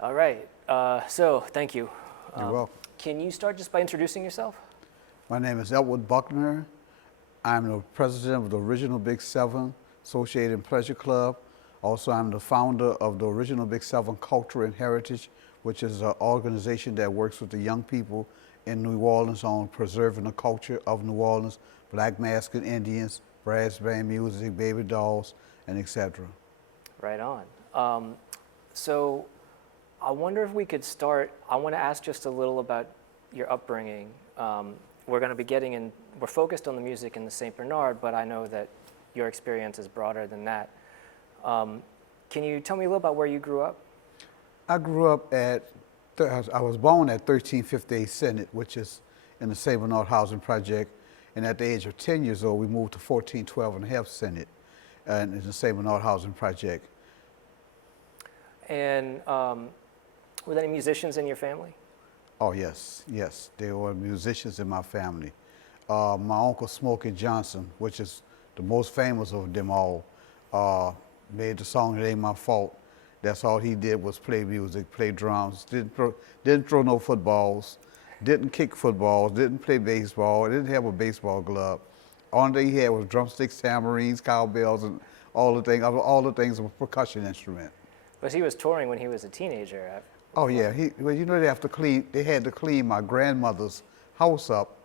All right. So thank you. You're welcome. Can you start just by introducing yourself? My name is Buckner. I'm the president of the original Big Seven Associated and Pleasure Club. Also, I'm the founder of the original Big Seven Culture and Heritage, which is an organization that works with the young people in New Orleans on preserving the culture of New Orleans, Black Mexican Indians, brass band music, baby dolls, and etc. Right on. So I wonder if we could start. I want to ask just a little about your upbringing. We're going to be we're focused on the music in the St. Bernard, but I know that your experience is broader than that. Can you tell me a little about where you grew up? I grew up I was born at 1358 Senate, which is in the St. Bernard Housing Project. And at the age of 10 years old, we moved to 1412 and a half Senate, and in the St. Bernard Housing Project. And were there any musicians in your family? Oh, yes, yes. There were musicians in my family. My uncle Smokey Johnson, which is the most famous of them all, made the song It Ain't My Fault. That's all he did was play music, play drums, didn't throw no footballs, didn't kick footballs, didn't play baseball, didn't have a baseball glove. Only thing he had was drumsticks, tambourines, cowbells, and all the things of a percussion instrument. Because he was touring when he was a teenager. Oh yeah, well, you know they had to clean my grandmother's house up.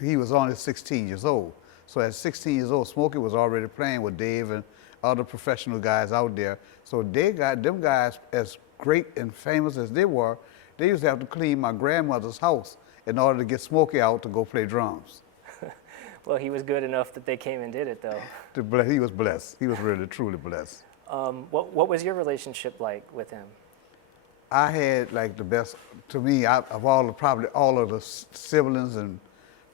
He was only 16 years old. So at 16 years old, Smokey was already playing with Dave and other professional guys out there. So they got them guys, as great and famous as they were, they used to have to clean my grandmother's house in order to get Smokey out to go play drums. Well, he was good enough that they came and did it, though. He was blessed. He was really, truly blessed. What was your relationship like with him? I had like the best, to me, probably all of the siblings and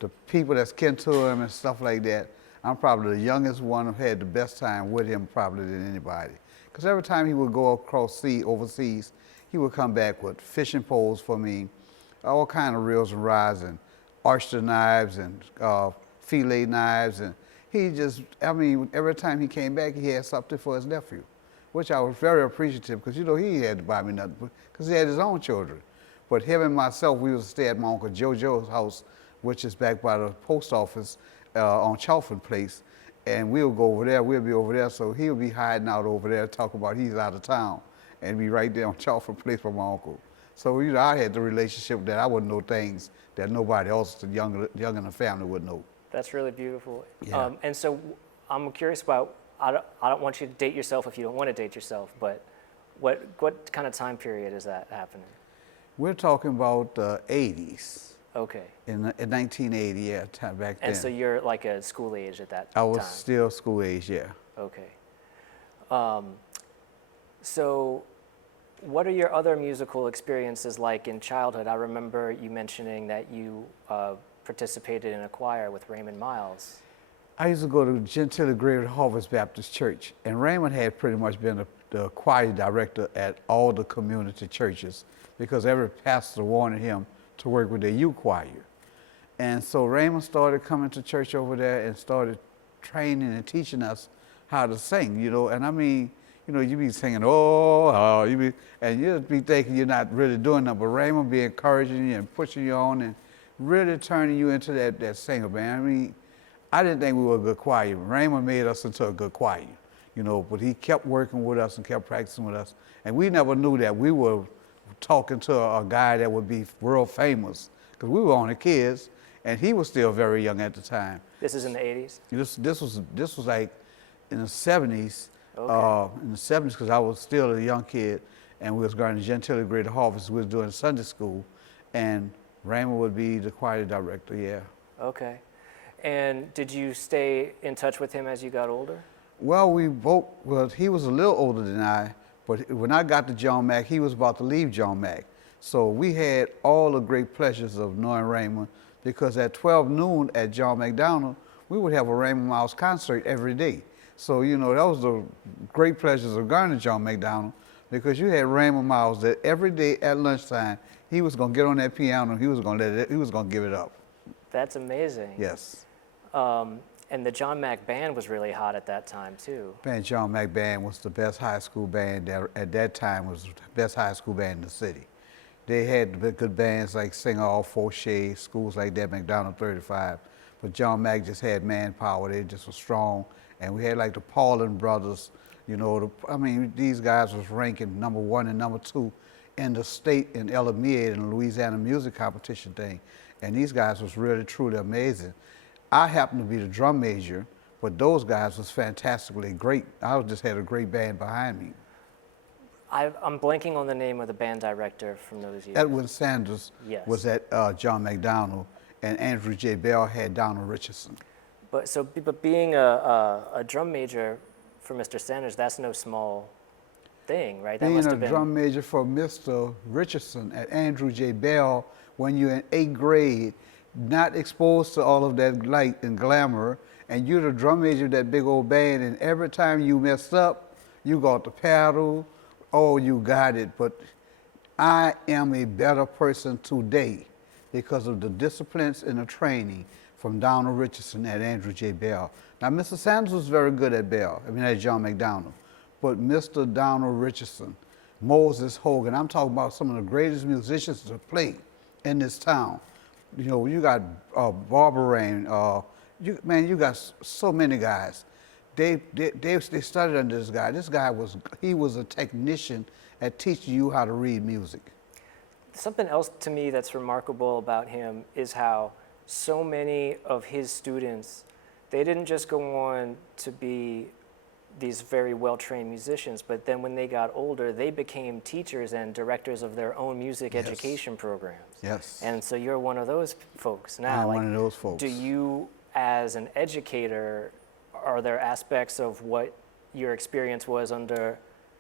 the people that's kin to him and stuff like that, I'm probably the youngest one who had the best time with him probably than anybody. Because every time he would go overseas, he would come back with fishing poles for me, all kind of reels and rods and oyster knives and fillet knives. And every time he came back, he had something for his nephew, which I was very appreciative because, he had to buy me nothing because he had his own children. But him and myself, we used to stay at my Uncle JoJo's house, which is back by the post office on Chalfont Place. And we'll be over there, so he'll be hiding out over there, talking about he's out of town, and be right there on Chalfont Place with my uncle. So I had the relationship that I would know things that nobody else, the young in the family, would know. That's really beautiful. Yeah. And so I'm curious about, I don't want you to date yourself if you don't want to date yourself, but what kind of time period is that happening? We're talking about the 80s. Okay. In 1980, yeah, back then. And so you're like a school age at that I time? was still school age, yeah. Okay. So what are your other musical experiences like in childhood? I remember you mentioning that you participated in a choir with Raymond Miles. I used to go to Gentilly Greater Harvest Baptist Church, and Raymond had pretty much been the choir director at all the community churches because every pastor wanted him to work with the youth choir. And so Raymond started coming to church over there and started training and teaching us how to sing, and you be singing, and you'd be thinking you're not really doing that, but Raymond be encouraging you and pushing you on and really turning you into that singer, man. I didn't think we were a good choir. Raymond made us into a good choir, but he kept working with us and kept practicing with us. And we never knew that we were talking to a guy that would be world famous, because we were only kids, and he was still very young at the time. This is in the 80s? This was like in the 70s. Okay. In the 70s, because I was still a young kid, and we was going to Gentilly Greater Harvest. We was doing Sunday school, and Raymond would be the choir director, yeah. Okay. And did you stay in touch with him as you got older? Well, he was a little older than I, but when I got to John Mack, he was about to leave John Mack. So we had all the great pleasures of knowing Raymond, because at 12 noon at John McDonald, we would have a Raymond Miles concert every day. So, that was the great pleasures of going to John McDonald, because you had Raymond Miles that every day at lunchtime, he was going to get on that piano and he was going to give it up. That's amazing. Yes. And the John Mack band was really hot at that time too. Man, John Mack Band was the best high school band that, at that time, was the best high school band in the city. They had good bands like Sing All, Fauché, schools like that, McDonald 35. But John Mack just had manpower. They just were strong. And we had like the Paulin brothers, you know, I mean, these guys was ranking #1 and #2 in the state in Elamia in the Louisiana music competition thing. And these guys was really, truly amazing. I happened to be the drum major, but those guys was fantastically great. I just had a great band behind me. I'm blanking on the name of the band director from those years. Edwin Sanders Yes. was at John McDonald, and Andrew J. Bell had Donald Richardson. But being a drum major for Mr. Sanders, that's no small thing, right? That Being must a have been drum major for Mr. Richardson at Andrew J. Bell when you're in 8th grade, not exposed to all of that light and glamour, and you're the drum major of that big old band, and every time you messed up, you got the paddle, oh, you got it. But I am a better person today because of the disciplines and the training from Donald Richardson at Andrew J. Bell. Now, Mr. Sanders was very good at Bell, at John McDonald, but Mr. Donald Richardson, Moses Hogan, I'm talking about some of the greatest musicians to play in this town. You know, you got Barbara Rain, you got so many guys. They studied under this guy. This guy he was a technician at teaching you how to read music. Something else to me that's remarkable about him is how so many of his students, they didn't just go on to be these very well-trained musicians, but then when they got older, they became teachers and directors of their own music Yes. education programs. Yes. And so you're one of those folks now. I'm one of those folks. Do you, as an educator, are there aspects of what your experience was under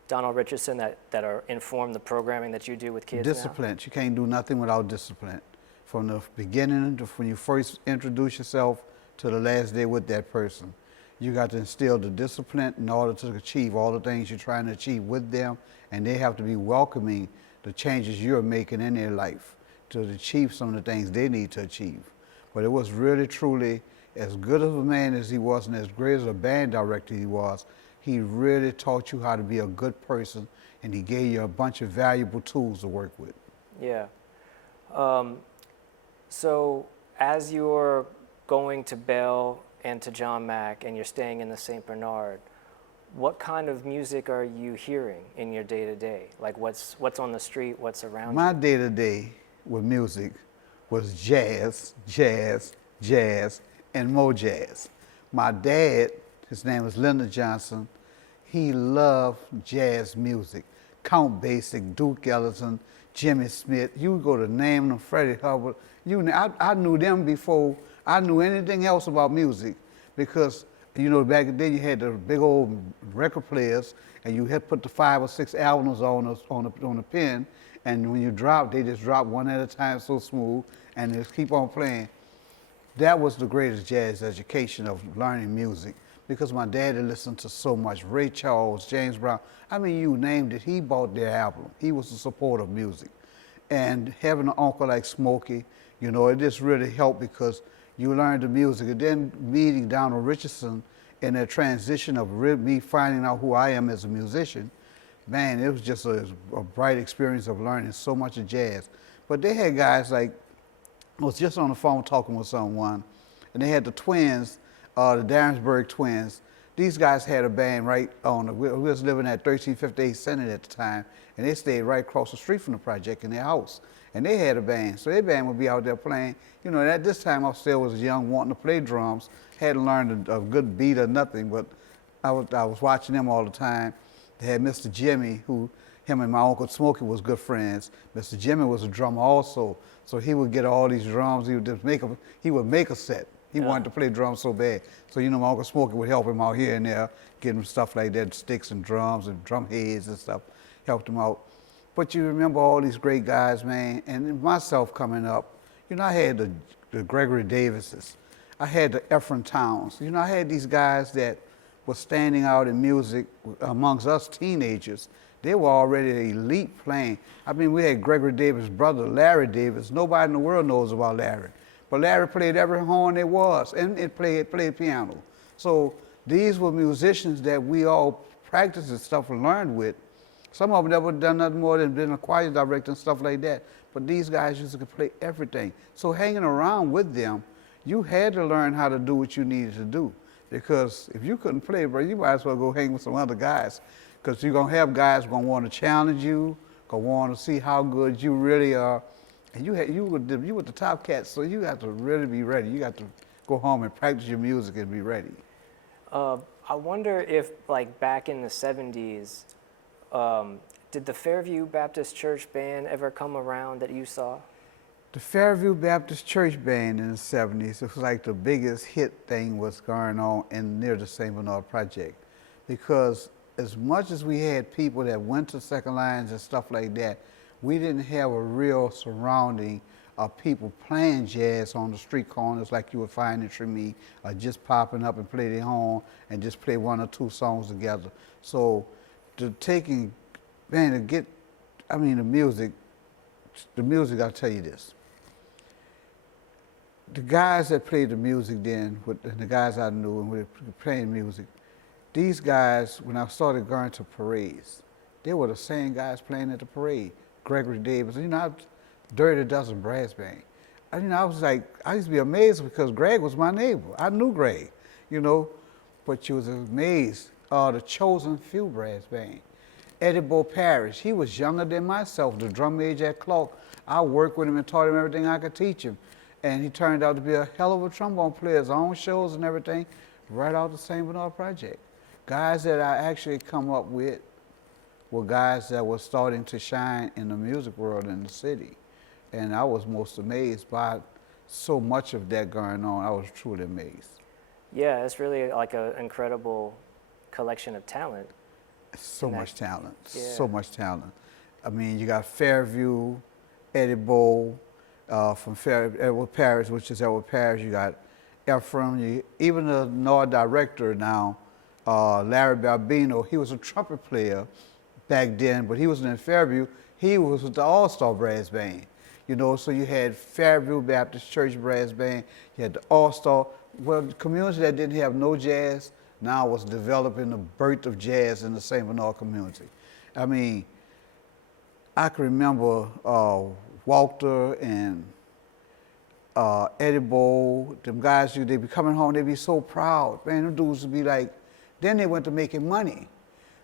Donald Richardson that are inform the programming that you do with kids Discipline. now? You can't do nothing without discipline. From the beginning, when you first introduce yourself to the last day with that person, you got to instill the discipline in order to achieve all the things you're trying to achieve with them, and they have to be welcoming the changes you're making in their life to achieve some of the things they need to achieve. But it was really, truly, as good of a man as he was and as great as a band director he was, he really taught you how to be a good person, and he gave you a bunch of valuable tools to work with. Yeah. So as you're going to Bell and to John Mack and you're staying in the St. Bernard, what kind of music are you hearing in your day-to-day? Like what's on the street, what's around My you? day-to-day with music was jazz, jazz, jazz, and more jazz. My dad, his name was Leonard Johnson, he loved jazz music. Count Basie, Duke Ellington, Jimmy Smith, you go to name them, Freddie Hubbard. I knew them before I knew anything else about music, because, you know, back then you had the big old record players, and you had put the 5 or 6 albums on the pen, and when you drop, they just drop one at a time so smooth, and just keep on playing. That was the greatest jazz education of learning music, because my daddy listened to so much. Ray Charles, James Brown, I mean, you named it, he bought their album. He was the supporter of music. And having an uncle like Smokey, you know, it just really helped because you learned the music. And then meeting Donald Richardson in that transition of me finding out who I am as a musician, man, it was just a bright experience of learning so much of jazz. But they had guys like, I was just on the phone talking with someone, and they had the twins, the Darrensburg twins. These guys had a band right on, we was living at 1358 Senate at the time, and they stayed right across the street from the project in their house. And they had a band, so their band would be out there playing. You know, at this time I still was young, wanting to play drums, hadn't learned a good beat or nothing, but I was watching them all the time. They had Mr. Jimmy, who, him and my Uncle Smokey was good friends. Mr. Jimmy was a drummer also, so he would get all these drums, he would make a set. He wanted to play drums so bad. So, you know, my Uncle Smokey would help him out here and there, get him stuff like that, sticks and drums and drum heads and stuff, helped him out. But you remember all these great guys, man, and myself coming up, you know, I had the Gregory Davises, I had the Ephraim Towns. You know, I had these guys that were standing out in music amongst us teenagers. They were already elite playing. I mean, we had Gregory Davis' brother, Larry Davis. Nobody in the world knows about Larry. But Larry played every horn there was, and it played piano. So these were musicians that we all practiced and stuff and learned with. Some of them never done nothing more than been a choir director and stuff like that. But these guys used to play everything. So hanging around with them, you had to learn how to do what you needed to do. Because if you couldn't play, bro, you might as well go hang with some other guys. Because you're going to have guys going to want to challenge you, going to want to see how good you really are. And you were the top cat, so you got to really be ready. You got to go home and practice your music and be ready. I wonder if, like, back in the 70s, did the Fairview Baptist Church Band ever come around that you saw? The Fairview Baptist Church Band in the 70s, it was like the biggest hit thing was going on near the St. Bernard Project. Because as much as we had people that went to second lines and stuff like that, we didn't have a real surrounding of people playing jazz on the street corners like you would find in Tremie, or just popping up and play their horn and just play one or two songs together. So the music, I'll tell you this. The guys that played the music then, and the guys I knew and were playing music, these guys, when I started going to parades, they were the same guys playing at the parade. Gregory Davis, Dirty Dozen Brass Band. I used to be amazed because Greg was my neighbor. I knew Greg, but you was amazed. The Chosen Few Brass Band. Eddie Bo Parrish, he was younger than myself, the drum major at Clark. I worked with him and taught him everything I could teach him. And he turned out to be a hell of a trombone player, his own shows and everything, right out the St. Bernard Project. Guys that I actually come up with were guys that were starting to shine in the music world in the city. And I was most amazed by so much of that going on. I was truly amazed. Yeah, it's really like an incredible collection of talent. So much talent, yeah. So much talent. I mean, you got Fairview, Eddie Bo, from Edward Parrish, which is Edward Parrish. You got Ephraim, even the NOR director now, Larry Barbino, he was a trumpet player back then, but he was in Fairview. He was with the All-Star Brass Band. So you had Fairview Baptist Church Brass Band, you had the All-Star. Well, the community that didn't have no jazz now was developing the birth of jazz in the St. Bernard community. I mean, I can remember Walter and Eddie Bo, them guys, they'd be coming home, they'd be so proud. Man, them dudes would be like, then they went to making money.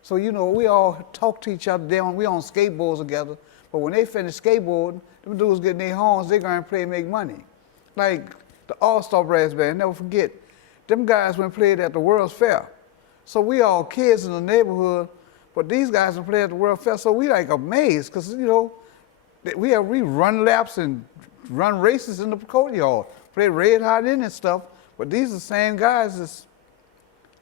So, we all talk to each other, we on skateboards together, but when they finish skateboarding, them dudes getting their horns, they going to play and make money. Like the All-Star Brass Band, never forget, them guys went and played at the World's Fair. So we all kids in the neighborhood, but these guys went play at the World Fair, so we like amazed, because, we run laps and run races in the courtyard, play Red Hot in and stuff, but these are the same guys that's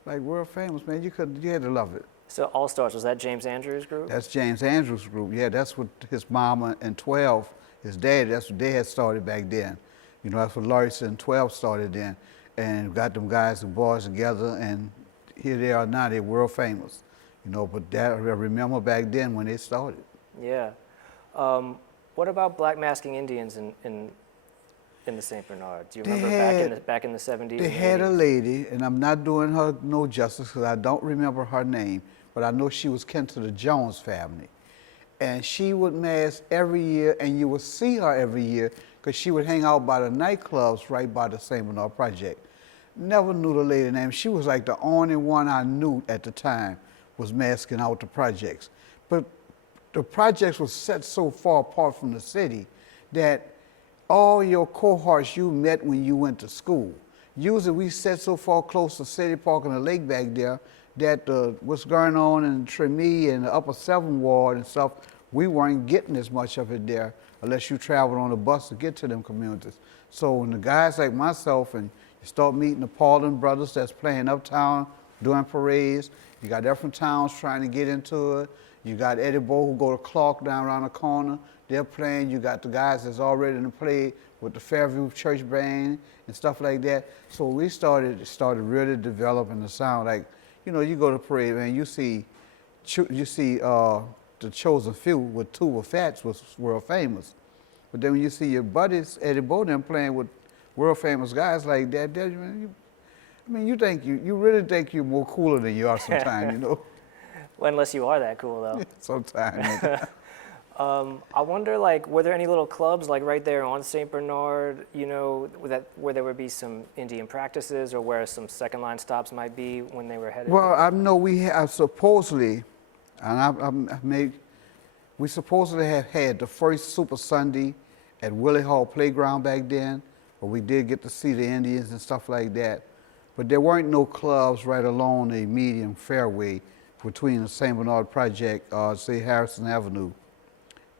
like world famous, man. You had to love it. So All Stars, was that James Andrews' group? That's James Andrews' group. Yeah, that's what his mama and 12, his dad, that's what they had started back then. That's what Larson and 12 started then. And got them guys, the boys together, and here they are now, they're world famous. But that, I remember back then when they started. Yeah. What about black masking Indians in the St. Bernard? Do you remember back in the 70s? They had a lady, and I'm not doing her no justice because I don't remember her name, but I know she was kin to the Jones family. And she would mask every year, and you would see her every year because she would hang out by the nightclubs right by the St. Bernard Project. Never knew the lady's name. She was like the only one I knew at the time was masking out the projects. But the projects were set so far apart from the city that all your cohorts you met when you went to school. Usually we sat so far close to City Park and the lake back there that what's going on in Tremie and the Upper 7th Ward and stuff, we weren't getting as much of it there unless you traveled on a bus to get to them communities. So when the guys like myself and you start meeting the Paulin brothers that's playing uptown, doing parades, you got different towns trying to get into it. You got Eddie Bo who go to Clark down around the corner. They're playing. You got the guys that's already in the play with the Fairview Church Band and stuff like that. So we started really developing the sound. Like, you go to parade, man, you see the Chosen Few with Tuba Fats was world famous. But then when you see your buddies, Eddie Bo them playing with world famous guys like that, I mean, you really think you're more cooler than you are sometimes, you know? Well, unless you are that cool, though. Sometimes. I wonder, like, were there any little clubs, like right there on St. Bernard, you know, where there would be some Indian practices, or where some second line stops might be when they were headed? Well, I know we have supposedly, we supposedly have had the first Super Sunday at Willie Hall Playground back then, where we did get to see the Indians and stuff like that. But there weren't no clubs right along the median fairway between the St. Bernard Project, say Harrison Avenue,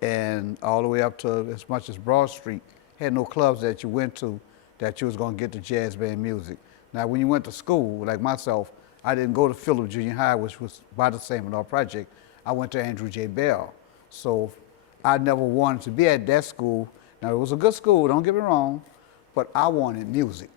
and all the way up to as much as Broad Street. Had no clubs that you went to that you was gonna get the jazz band music. Now, when you went to school, like myself, I didn't go to Phillip Junior High, which was by the St. Bernard Project. I went to Andrew J. Bell. So I never wanted to be at that school. Now, it was a good school, don't get me wrong, but I wanted music.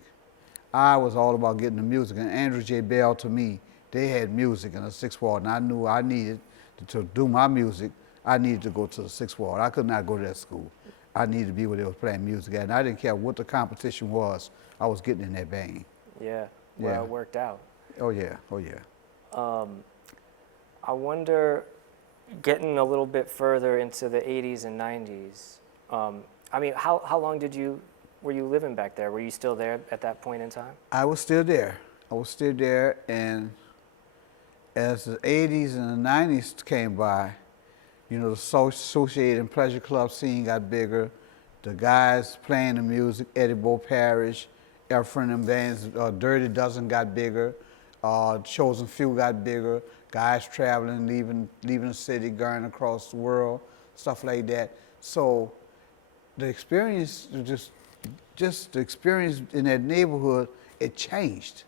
I was all about getting the music, and Andrew J. Bell, to me, they had music in the Sixth Ward, and I knew I needed to do my music. I needed to go to the Sixth Ward. I could not go to that school. I needed to be where they were playing music at, and I didn't care what the competition was. I was getting in that band. Yeah, well, Yeah. it worked out. Oh yeah, oh yeah. I wonder, getting a little bit further into the 80s and 90s, I mean, how long were you living back there? Were you still there at that point in time? I was still there. And as the 80s and the 90s came by, you know, the Associated and Pleasure Club scene got bigger. The guys playing the music, Eddie Bo Parrish, Efren and bands, Dirty Dozen got bigger. Chosen Few got bigger. Guys traveling, leaving the city, going across the world, stuff like that. So the experience, just the experience in that neighborhood, it changed.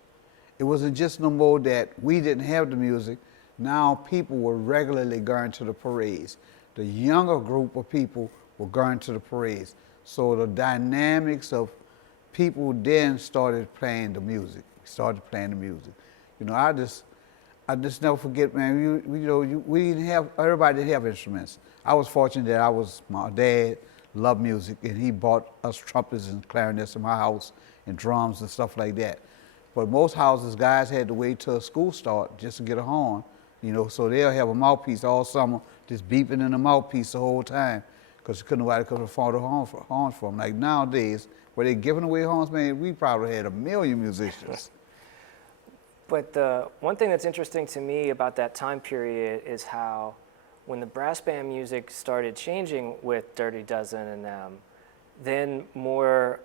It wasn't just no more that we didn't have the music. Now people were regularly going to the parades. The younger group of people were going to the parades. So the dynamics of people then started playing the music. You know, I just never forget, man. We didn't have, everybody didn't have instruments. I was fortunate that my dad loved music, and he bought us trumpets and clarinets in my house and drums and stuff like that. But most houses, guys had to wait till school start just to get a horn, you know. So they'll have a mouthpiece all summer, just beeping in the mouthpiece the whole time, because nobody could afford a horn for them. Like nowadays, where they're giving away horns, man, we probably had 1 million musicians. But the one thing that's interesting to me about that time period is how, when the brass band music started changing with Dirty Dozen and them, then more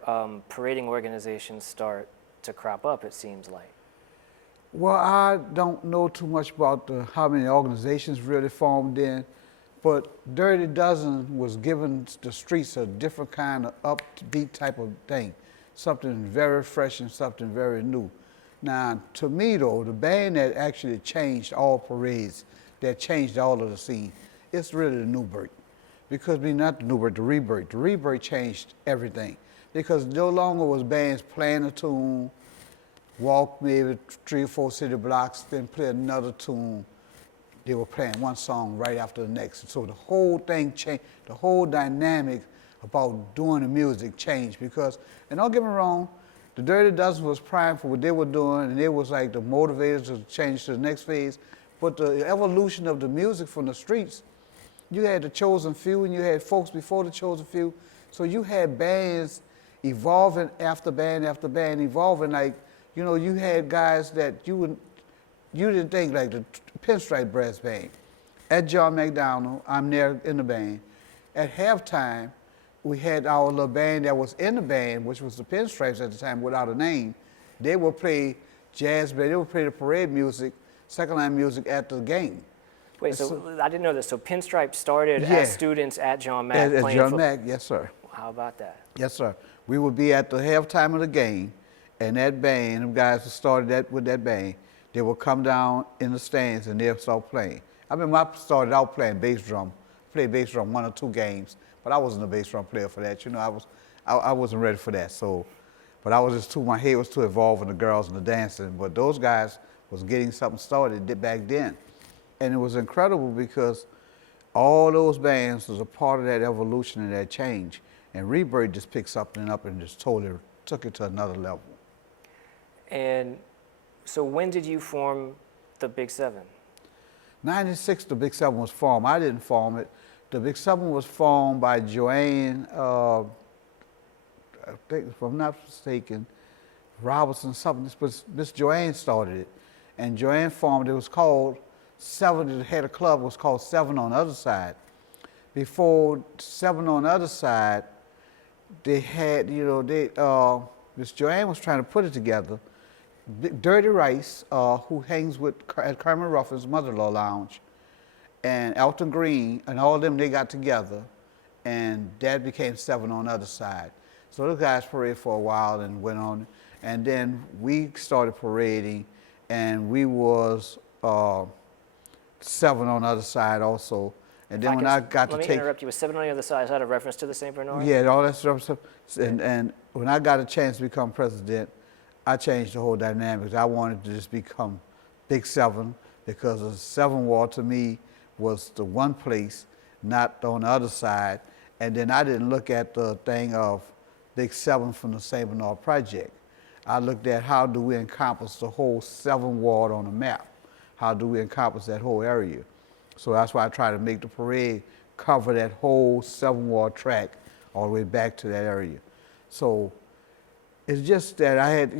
parading organizations start to crop up, it seems like. Well, I don't know too much about how many organizations really formed then, but Dirty Dozen was giving the streets a different kind of upbeat type of thing, something very fresh and something very new. Now, to me though, the band that actually changed all parades, that changed all of the scene, it's really the Newbert. Because not the Newbert, the Rebirth. The Rebirth changed everything. Because no longer was bands playing a tune, walk maybe 3 or 4 city blocks, then play another tune. They were playing one song right after the next. So the whole thing changed, the whole dynamic about doing the music changed. Because, and don't get me wrong, the Dirty Dozen was prime for what they were doing, and it was like the motivators to change to the next phase. But the evolution of the music from the streets, you had the Chosen Few, and you had folks before the Chosen Few. So you had bands evolving after band evolving. Like, you know, you had guys that you didn't think, like the Pinstripe Brass Band. At John McDonald, I'm there in the band. At halftime, we had our little band that was in the band, which was the Pinstripes at the time without a name. They would play jazz band, they would play the parade music, second line music at the game. Wait, so I didn't know this. So Pinstripe started as students at John Mack At playing John Mack, yes sir. How about that? Yes sir. We would be at the halftime of the game, and that band, them guys who started with that band, they would come down in the stands and they'll start playing. I remember I started out playing bass drum, played bass drum 1 or 2 games, but I wasn't a bass drum player for that. You know, I wasn't ready for that. So, but I was just my head was too involved in the girls and the dancing. But those guys was getting something started back then. And it was incredible because all those bands was a part of that evolution and that change. And Rebirth just picked something up and just totally took it to another level. And so when did you form the Big Seven? 96, the Big Seven was formed. I didn't form it. The Big Seven was formed by Joanne, I think, if I'm not mistaken, Robertson, something, but Miss Joanne started it. And Joanne formed it. It was called Seven, the head of the club was called Seven on the Other Side. Before Seven on the Other Side, they had, Miss Joanne was trying to put it together. Dirty Rice, who hangs with at Carmen Ruffin's Mother-in-Law Lounge, and Elton Green, and all of them, they got together, and that became Seven on the Other Side. So those guys paraded for a while and went on, and then we started parading, and we was Seven on the Other Side also. And then when I got to let me interrupt you. Was Seven on the Other Side, is that a reference to the St. Bernard? Yeah, all that stuff. And when I got a chance to become president, I changed the whole dynamics. I wanted to just become Big Seven because the Seven Ward to me was the one place, not on the other side. And then I didn't look at the thing of Big Seven from the St. Bernard Project. I looked at how do we encompass the whole Seven Ward on the map? How do we encompass that whole area? So that's why I try to make the parade cover that whole Seven Ward track all the way back to that area. So it's just that I had,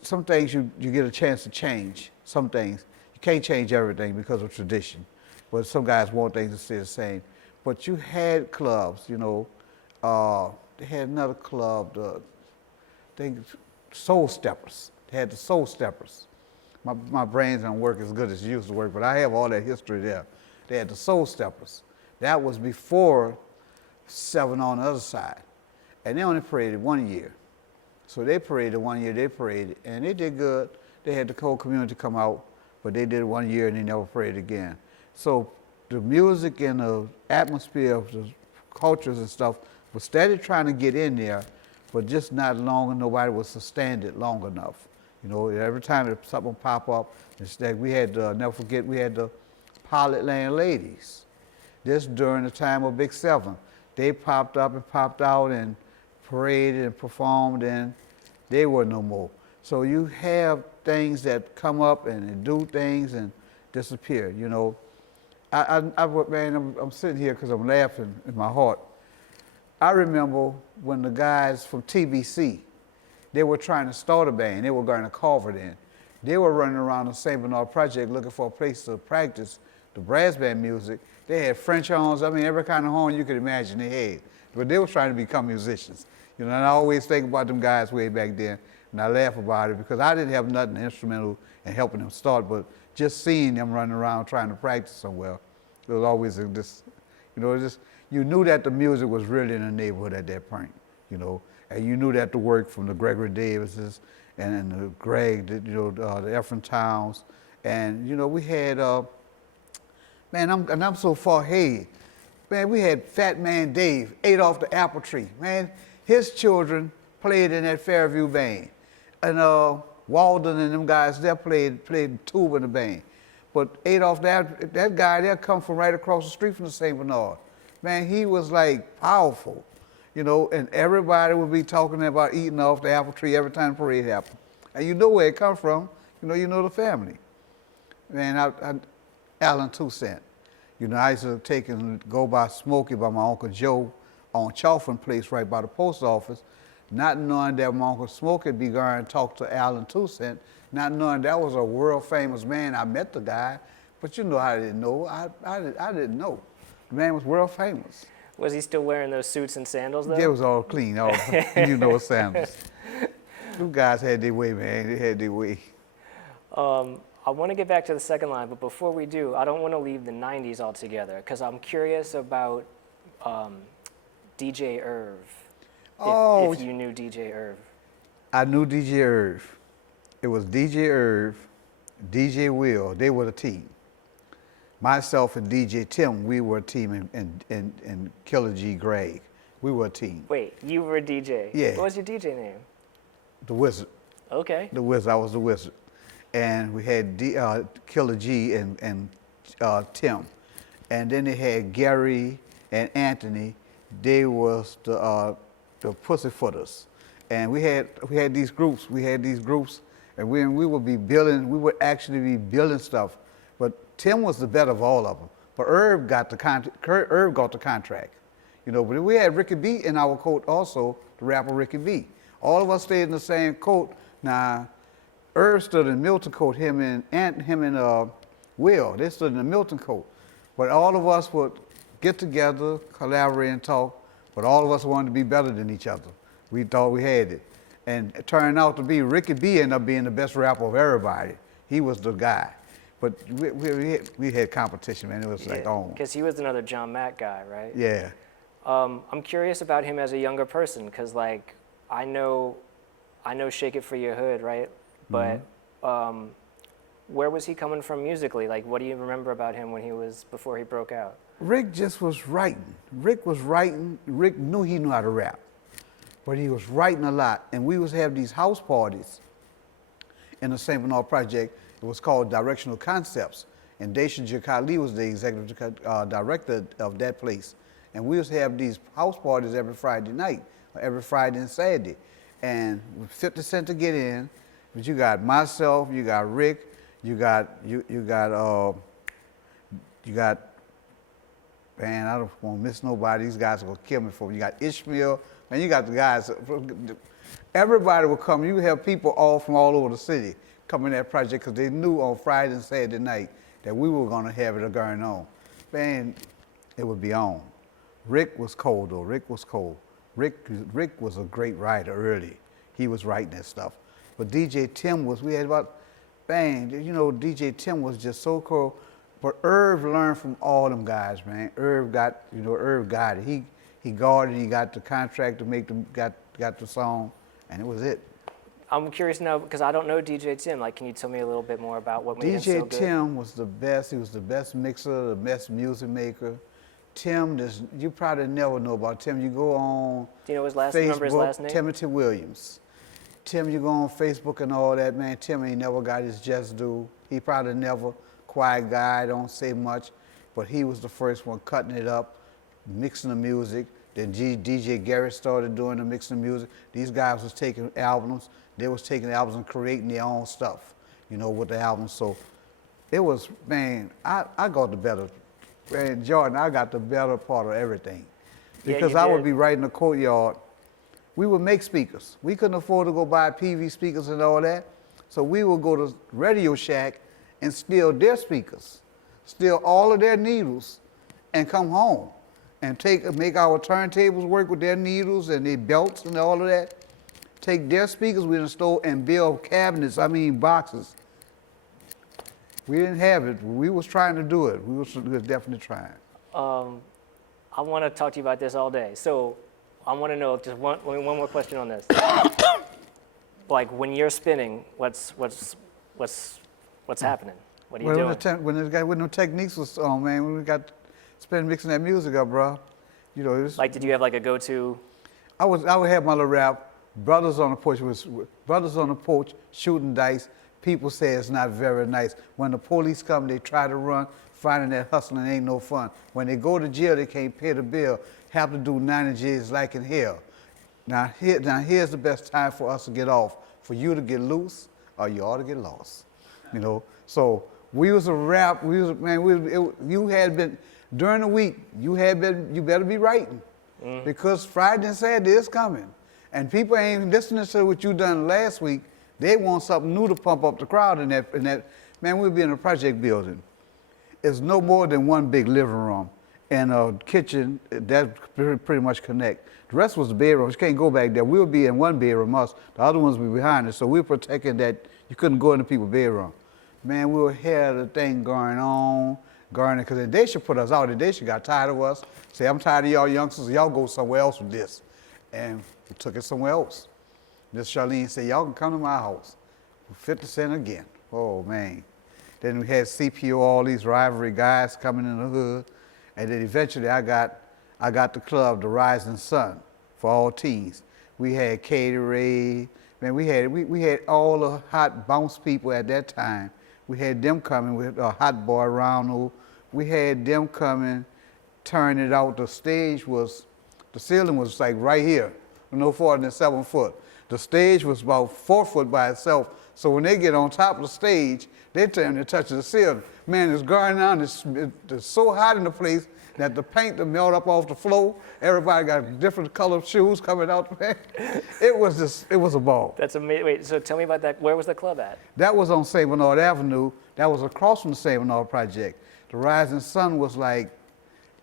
some things you get a chance to change. Some things. You can't change everything because of tradition. But some guys want things to stay the same. But you had clubs, they had another club, Soul Steppers. They had the Soul Steppers. My brains don't work as good as it used to work, but I have all that history there. They had the Soul Steppers. That was before Seven on the Other Side. And they only paraded 1 year. So they paraded 1 year, and they did good. They had the whole community come out, but they did 1 year and they never paraded again. So the music and the atmosphere of the cultures and stuff was steady trying to get in there, but just not long, and nobody would sustain it long enough. Every time something pop up, instead we had, never forget, we had the Pilot Land Ladies. This during the time of Big Seven. They popped up and popped out and paraded and performed, and they were no more. So you have things that come up and do things and disappear. I'm sitting here because I'm laughing in my heart. I remember when the guys from TBC, they were trying to start a band. They were going to Carver then. They were running around the St. Bernard Project looking for a place to practice the brass band music. They had French horns, every kind of horn you could imagine they had. But they were trying to become musicians. And I always think about them guys way back then, and I laugh about it because I didn't have nothing instrumental in helping them start, but just seeing them running around trying to practice somewhere, it was always you knew that the music was really in the neighborhood at that point, and you knew that the work from the Gregory Davises and the Greg, the Ephraim Towns, and we had, I'm so far ahead. Man, we had Fat Man Dave, ate off the apple tree. Man, his children played in that Fairview band. And Walden and them guys, they played tuba in the band. But Adolph, that guy there come from right across the street from the St. Bernard. Man, he was like powerful, and everybody would be talking about eating off the apple tree every time the parade happened. And you know where it come from, you know the family. Man, Alan Toussaint. I used to take and go by Smokey by my Uncle Joe on Chaffin Place right by the post office, not knowing that my Uncle Smokey would be going and talk to Alan Toussaint, not knowing that was a world famous man. I met the guy, but I didn't know. I didn't know. The man was world famous. Was he still wearing those suits and sandals though? It was all clean, sandals. Two guys had their way, man. They had their way. I want to get back to the second line, but before we do, I don't want to leave the 90s altogether because I'm curious about DJ Irv. If you knew DJ Irv. I knew DJ Irv. It was DJ Irv, DJ Will. They were the team. Myself and DJ Tim, we were a team, and Killer G Greg. We were a team. Wait, you were a DJ? Yeah. What was your DJ name? The Wizard. Okay. The Wizard. I was the Wizard. And we had Killer G and Tim. And then they had Gary and Anthony. They was the Pussyfooters. And we had these groups, and we would be building, we would actually be building stuff. But Tim was the better of all of them. But Irv got the contract. You know, but we had Ricky B in our coat also, the rapper Ricky B. All of us stayed in the same coat. Now, Irv stood in Milton coat, him and Will, they stood in the Milton coat. But all of us would get together, collaborate and talk, but all of us wanted to be better than each other. We thought we had it. And it turned out to be Ricky B ended up being the best rapper of everybody. He was the guy. But we had competition, man. It was like, oh. Because he was another John Mack guy, right? Yeah. I'm curious about him as a younger person, because like I know Shake It For Your Hood, right? But where was he coming from musically? Like, what do you remember about him before he broke out? Rick just was writing. Rick was writing. Rick knew he knew how to rap, but he was writing a lot. And we would have these house parties in the St. Bernard Project. It was called Directional Concepts. And Daisha Jakali was the executive director of that place. And we used to have these house parties every Friday night, or every Friday and Saturday. And with 50 cents to get in, but you got myself, you got Rick, you got, man, I don't want to miss nobody. These guys are going to kill me for me. You got Ishmael, man, you got the guys. Everybody would come. You have people all from all over the city come in that project because they knew on Friday and Saturday night that we were going to have it going on. Man, it would be on. Rick was cold, though. Rick was cold. Rick was a great writer early. He was writing that stuff. But DJ Tim we had about, bang, you know, DJ Tim was just so cool. But Irv learned from all them guys, man. Irv got it. He guarded, he got the contract to make them, got the song, and it was it. I'm curious now, because I don't know DJ Tim. Like, can you tell me a little bit more about what made him so good? DJ Tim was the best. He was the best mixer, the best music maker. Tim, you probably never know about Tim. You go on Do you know Facebook, remember his last name? Timothy Williams. Tim, you go on Facebook and all that, man. Tim ain't never got his just due. He probably never, quiet guy, don't say much, but he was the first one cutting it up, mixing the music. Then DJ Garrett started doing the mixing the music. These guys was taking albums. They was taking albums and creating their own stuff, you know, with the albums. So it was, man, I got the better. Man, Jordan, I got the better part of everything. Because I would be right in the courtyard. We would make speakers. We couldn't afford to go buy PV speakers and all that. So we would go to Radio Shack and steal their speakers, steal all of their needles, and come home and make our turntables work with their needles and their belts and all of that. Take their speakers we install and build cabinets, boxes. We didn't have it. We was trying to do it. We was definitely trying. I want to talk to you about this all day. So I want to know just one more question on this. Like when you're spinning, what's happening? What are you doing? When the techniques was on, man, when we got spinning, mixing that music up, bro. You know, like, did you have like a go-to? I would have my little rap. Brothers on the porch shooting dice. People say it's not very nice. When the police come, they try to run, finding that hustling ain't no fun. When they go to jail, they can't pay the bill. Have to do 90 G's like in hell. Now here's the best time for us to get off. For you to get loose, or you ought to get lost. You know. So we was a rap. You had been during the week. You better be writing, because Friday and Saturday is coming, and people ain't listening to what you done last week. They want something new to pump up the crowd in that. Man, we'll be in a project building. It's no more than one big living room and a kitchen that pretty much connect. The rest was the bedrooms. You can't go back there. We'll be in one bedroom, us. The other ones will be behind us. So we're protecting that. You couldn't go into people's bedroom. Man, we were had the thing going, because they should put us out. They should got tired of us. Say, I'm tired of y'all youngsters. Y'all go somewhere else with this. And we took it somewhere else. Miss Charlene said, y'all can come to my house for 50 cents again. Oh, man. Then we had CPO, all these rivalry guys coming in the hood. And then eventually I got the club, the Rising Sun, for all teens. We had Katie Ray. Man, we had all the hot bounce people at that time. We had them coming with a Hot Boy Ronald. We had them coming, turn it out. The ceiling was like right here, no farther than 7 foot. the stage was about 4 foot by itself. So when they get on top of the stage, they turn to touch the ceiling. Man, it's going on. It's so hot in the place that the paint will melt up off the floor. Everybody got different colored shoes coming out. It was a ball. That's amazing. Wait, so tell me about that. Where was the club at? That was on St. Bernard Avenue. That was across from the St. Bernard Project. The Rising Sun was like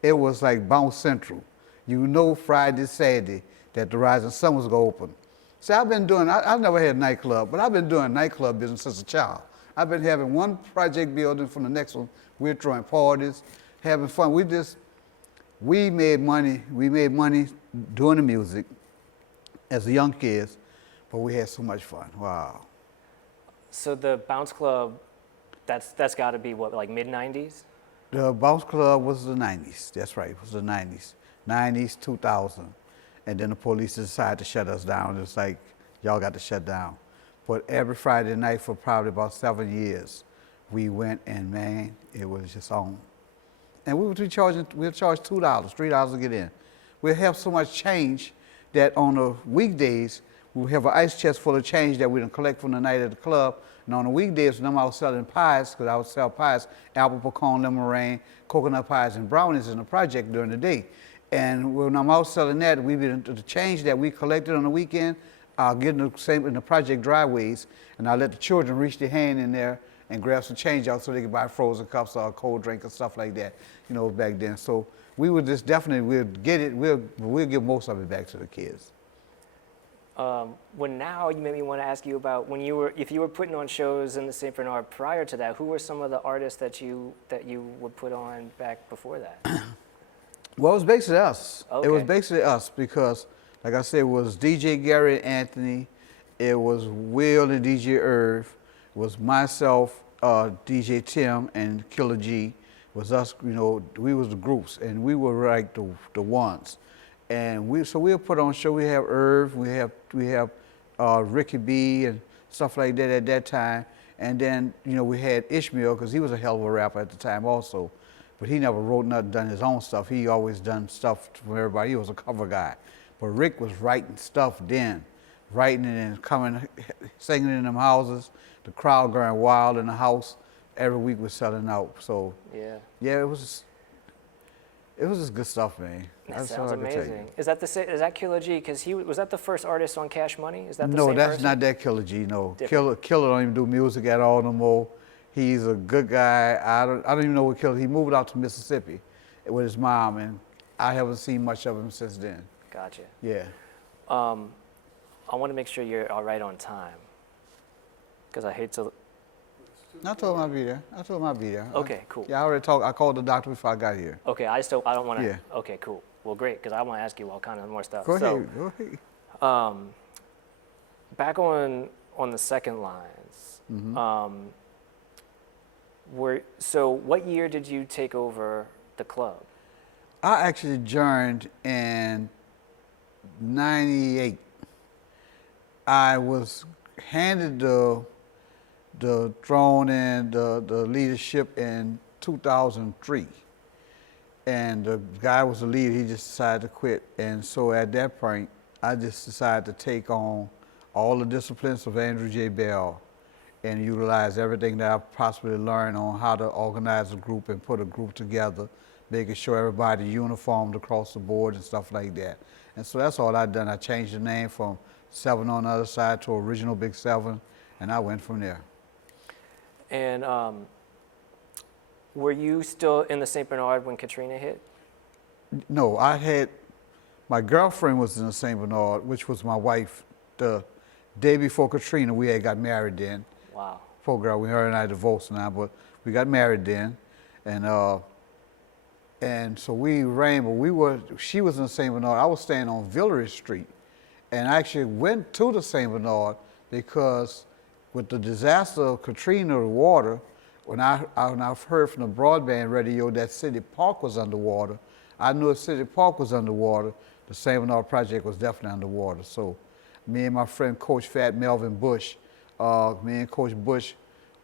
Bounce Central. You know Friday, Saturday that the Rising Sun was going to open. See, I've never had a nightclub, but I've been doing nightclub business since a child. I've been having one project building from the next one. We're throwing parties, having fun. We made money doing the music as a young kids, but we had so much fun. Wow. So the Bounce Club, that's got to be what, like mid-90s? The Bounce Club was the 90s. That's right, it was the 90s. 90s, 2000. And then the police decided to shut us down. It's like, y'all got to shut down. But every Friday night for probably about 7 years, we went and, man, it was just on. And we'd charge $2, $3 to get in. We'd have so much change that on the weekdays, we have an ice chest full of change that we done collect from the night at the club. And on the weekdays, when I was selling pies, because I would sell pies, apple, pecan, lemon meringue, coconut pies, and brownies in the project during the day. And when I'm out selling that, the change that we collected on the weekend, I'll get in the project driveways, and I'll let the children reach their hand in there and grab some change out so they could buy frozen cups or a cold drink or stuff like that, back then. So we would just definitely, we'll give most of it back to the kids. When now, you made me want to ask you about if you were putting on shows in the St. Bernard prior to that, who were some of the artists that you would put on back before that? Well, it was basically us. Okay. It was basically us because, like I said, it was DJ Gary and Anthony, it was Will and DJ Irv, it was myself, DJ Tim, and Killer G. It was us, we was the groups, and we were like the ones. And we'll put on show. We have Irv, we have Ricky B and stuff like that at that time. And then, we had Ishmael, because he was a hell of a rapper at the time also. But he never wrote nothing, done his own stuff. He always done stuff for everybody. He was a cover guy. But Rick was writing stuff then, writing it and coming, singing in them houses. The crowd going wild in the house. Every week was selling out. So yeah, it was just good stuff, man. That sounds amazing. Is that Killer G? Because was that the first artist on Cash Money? Is that the No, same that's person? not that Killer G. No, Different. Killer don't even do music at all no more. He's a good guy. I don't even know what Killer. He moved out to Mississippi with his mom, and I haven't seen much of him since then. Gotcha. Yeah. I want to make sure you're all right on time, because I hate to. I told him I'd be there. Okay, cool. Yeah, I already talked. I called the doctor before I got here. Okay, I don't want to. Yeah. Okay, cool. Well, great, because I want to ask you all kind of more stuff. Go ahead. Back on the second lines. Mm-hmm. So what year did you take over the club? I actually joined in '98. I was handed the throne and the leadership in 2003. And the guy was the leader, he just decided to quit. And so at that point, I just decided to take on all the disciplines of Andrew J. Bell and utilize everything that I possibly learned on how to organize a group and put a group together, making sure everybody uniformed across the board and stuff like that. And so that's all I've done. I changed the name from 7 on the other side to Original Big 7, and I went from there. And were you still in the St. Bernard when Katrina hit? No, my girlfriend was in the St. Bernard, which was my wife. The day before Katrina, we had got married then. Wow. Poor girl, her and I divorced now, but we got married then. And so we ran, but she was in the St. Bernard. I was staying on Villeray Street. And I actually went to the St. Bernard because with the disaster of Katrina, the water, when I heard from the broadband radio that City Park was underwater, I knew if City Park was underwater, the St. Bernard project was definitely underwater. So me and my friend Coach Fat Melvin Bush, me and Coach Bush,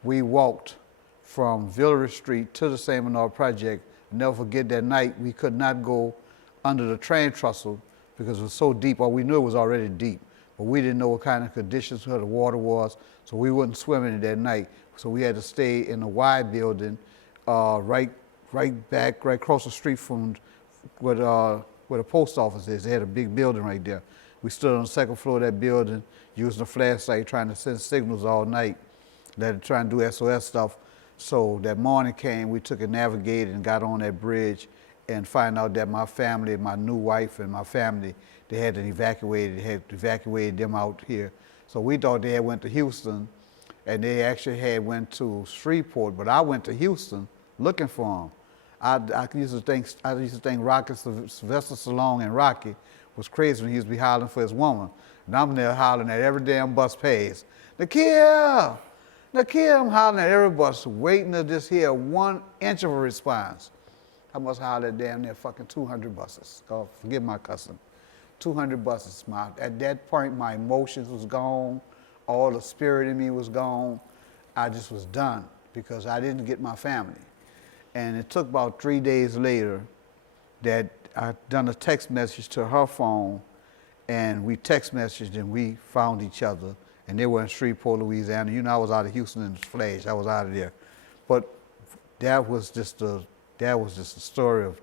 we walked from Villeray Street to the St. Bernard project. I'll never forget that night, we could not go under the train trestle because it was so deep, or we knew it was already deep, but we didn't know what kind of conditions the water was, so we wouldn't swim in it that night. So we had to stay in a wide building, right across the street from where the post office is. They had a big building right there. We stood on the second floor of that building, using a flashlight, trying to send signals all night, trying to do SOS stuff. So that morning came, we took and navigated and got on that bridge and find out that my family, my new wife and my family, they had evacuated them out here. So we thought they had went to Houston, and they actually had went to Shreveport, but I went to Houston looking for them. I used to think Rocky, Sylvester Stallone and Rocky was crazy when he used to be hollering for his woman. And I'm there hollering at every damn bus pass. Nakia! Nakia, I'm hollering at every bus, waiting to just hear 1 inch of a response. I must holler at damn near fucking 200 buses. Oh, forgive my cussing. 200 buses. At that point, my emotions was gone. All the spirit in me was gone. I just was done because I didn't get my family. And it took about 3 days later that I done a text message to her phone, and we text messaged and we found each other. And they were in Shreveport, Louisiana. You know, I was out of Houston in a flash. I was out of there. But that was just a story of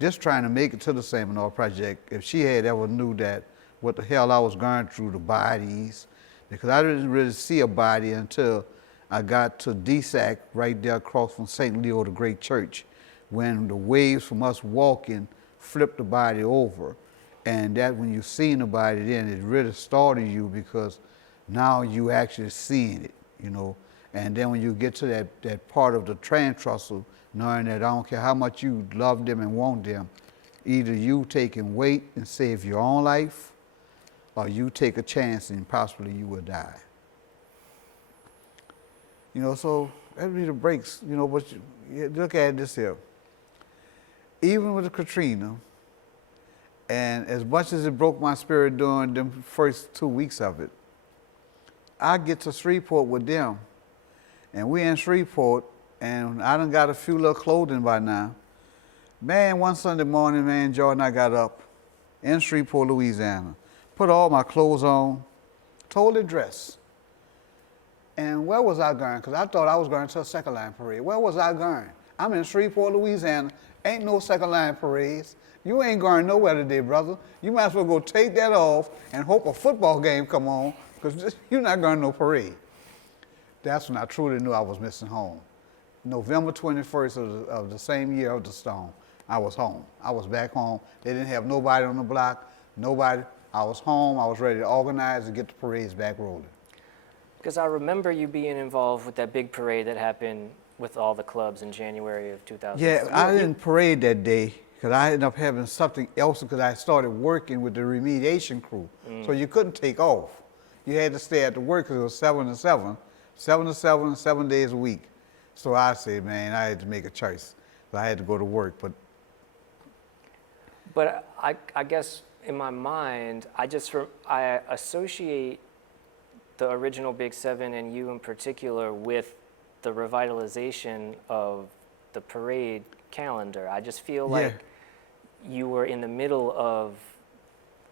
just trying to make it to the Seminole Project. If she had ever knew that, what the hell I was going through, the bodies, because I didn't really see a body until I got to DSAC right there across from St. Leo, the great church, when the waves from us walking flipped the body over. And that when you seen the body then, it really started you because now you actually seeing it, you know. And then when you get to that part of the train trestle, knowing that I don't care how much you love them and want them, either you take and wait and save your own life, or you take a chance and possibly you will die. You know, so that be the breaks, you know, but you look at this here. Even with the Katrina, and as much as it broke my spirit during the first 2 weeks of it, I get to Shreveport with them, and we in Shreveport, and I done got a few little clothing by now. Man, one Sunday morning, man, Jordan, I got up in Shreveport, Louisiana, put all my clothes on, totally dressed. And where was I going? Because I thought I was going to a second line parade. Where was I going? I'm in Shreveport, Louisiana. Ain't no second line parades. You ain't going nowhere today, brother. You might as well go take that off and hope a football game come on, because you're not going to no parade. That's when I truly knew I was missing home. November 21st of the same year of the storm, I was home. I was back home. They didn't have nobody on the block, nobody. I was home. I was ready to organize and get the parades back rolling. Because I remember you being involved with that big parade that happened with all the clubs in January of 2000. Yeah, I didn't parade that day because I ended up having something else because I started working with the remediation crew. So you couldn't take off. You had to stay at the work because it was 7 to 7, 7 to 7, 7 days a week. So I said, man, I had to make a choice. So I had to go to work. But I guess in my mind, I associate the original Big Seven and you in particular with the revitalization of the parade calendar. I just feel like you were in the middle of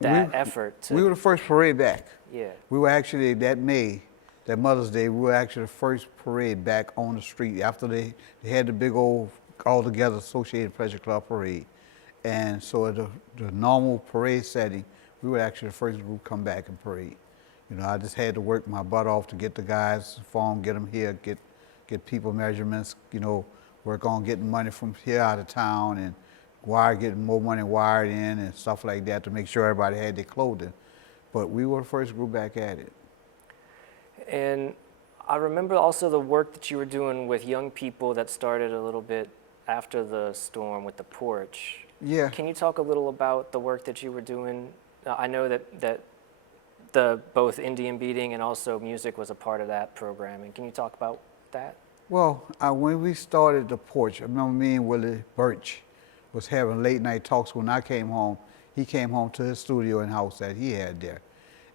that effort. We were the first parade back. Yeah. We were actually, that May, that Mother's Day, we were actually the first parade back on the street after they had the big old all-together Associated Pleasure Club parade. And so at the normal parade setting, we were actually the first group come back and parade. You know, I just had to work my butt off to get the guys formed, get them here, get people measurements, you know, work on getting money from here out of town and getting more money wired in and stuff like that to make sure everybody had their clothing. But we were the first group back at it. And I remember also the work that you were doing with young people that started a little bit after the storm with the porch. Yeah. Can you talk a little about the work that you were doing? I know that the both Indian beating and also music was a part of that programming. Can you talk about that? Well, when we started the porch, I remember me and Willie Birch was having late night talks when I came home. He came home to his studio and house that he had there.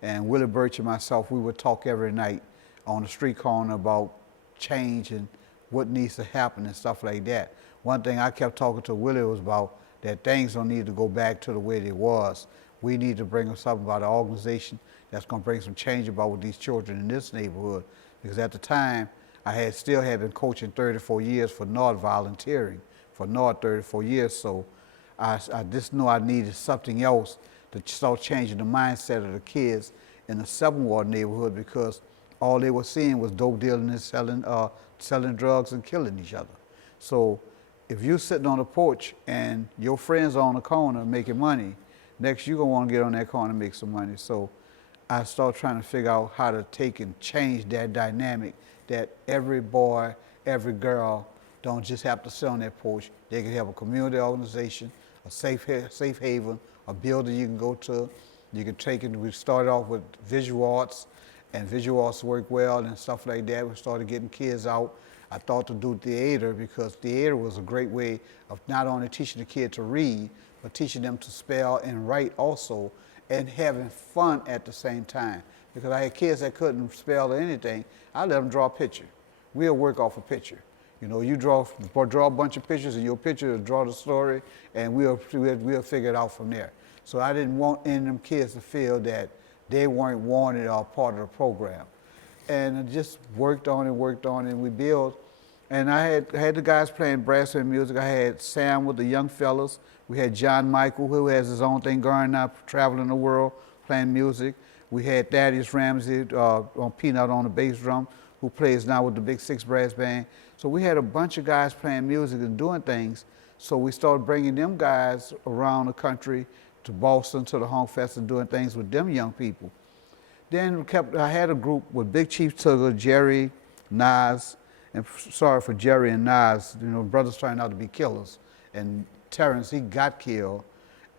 And Willie Birch and myself, we would talk every night on the street corner about change and what needs to happen and stuff like that. One thing I kept talking to Willie was about that things don't need to go back to the way they was we need to bring something about an organization that's going to bring some change about with these children in this neighborhood. Because at the time, I still had been coaching 34 years for North, volunteering for North 34 years. So I just knew I needed something else to start changing the mindset of the kids in the 7th Ward neighborhood, because all they were seeing was dope dealing and selling drugs and killing each other. So if you're sitting on the porch and your friends are on the corner making money, next you're going to want to get on that corner and make some money. So I started trying to figure out how to take and change that dynamic, that every boy, every girl don't just have to sit on that porch. They can have a community organization, a safe haven, a building you can go to. You can take it. We started off with visual arts, and visual arts work well and stuff like that. We started getting kids out. I thought to do theater, because theater was a great way of not only teaching the kid to read, but teaching them to spell and write also, and having fun at the same time. Because I had kids that couldn't spell or anything, I let them draw a picture. We'll work off a picture. You know, you draw a bunch of pictures, and your picture will draw the story, and we'll figure it out from there. So I didn't want any of them kids to feel that they weren't wanted or part of the program. And I just worked on it, and we built. And I had the guys playing brass band music. I had Sam with the young fellas. We had John Michael, who has his own thing going now, traveling the world, playing music. We had Thaddeus Ramsey on Peanut on the bass drum, who plays now with the Big Six Brass Band. So we had a bunch of guys playing music and doing things. So we started bringing them guys around the country to Boston, to the Home Fest, and doing things with them young people. Then I had a group with Big Chief Tugger, Jerry, Nas, and sorry for Jerry and Nas, you know, brothers trying out to be killers. And Terrence, he got killed.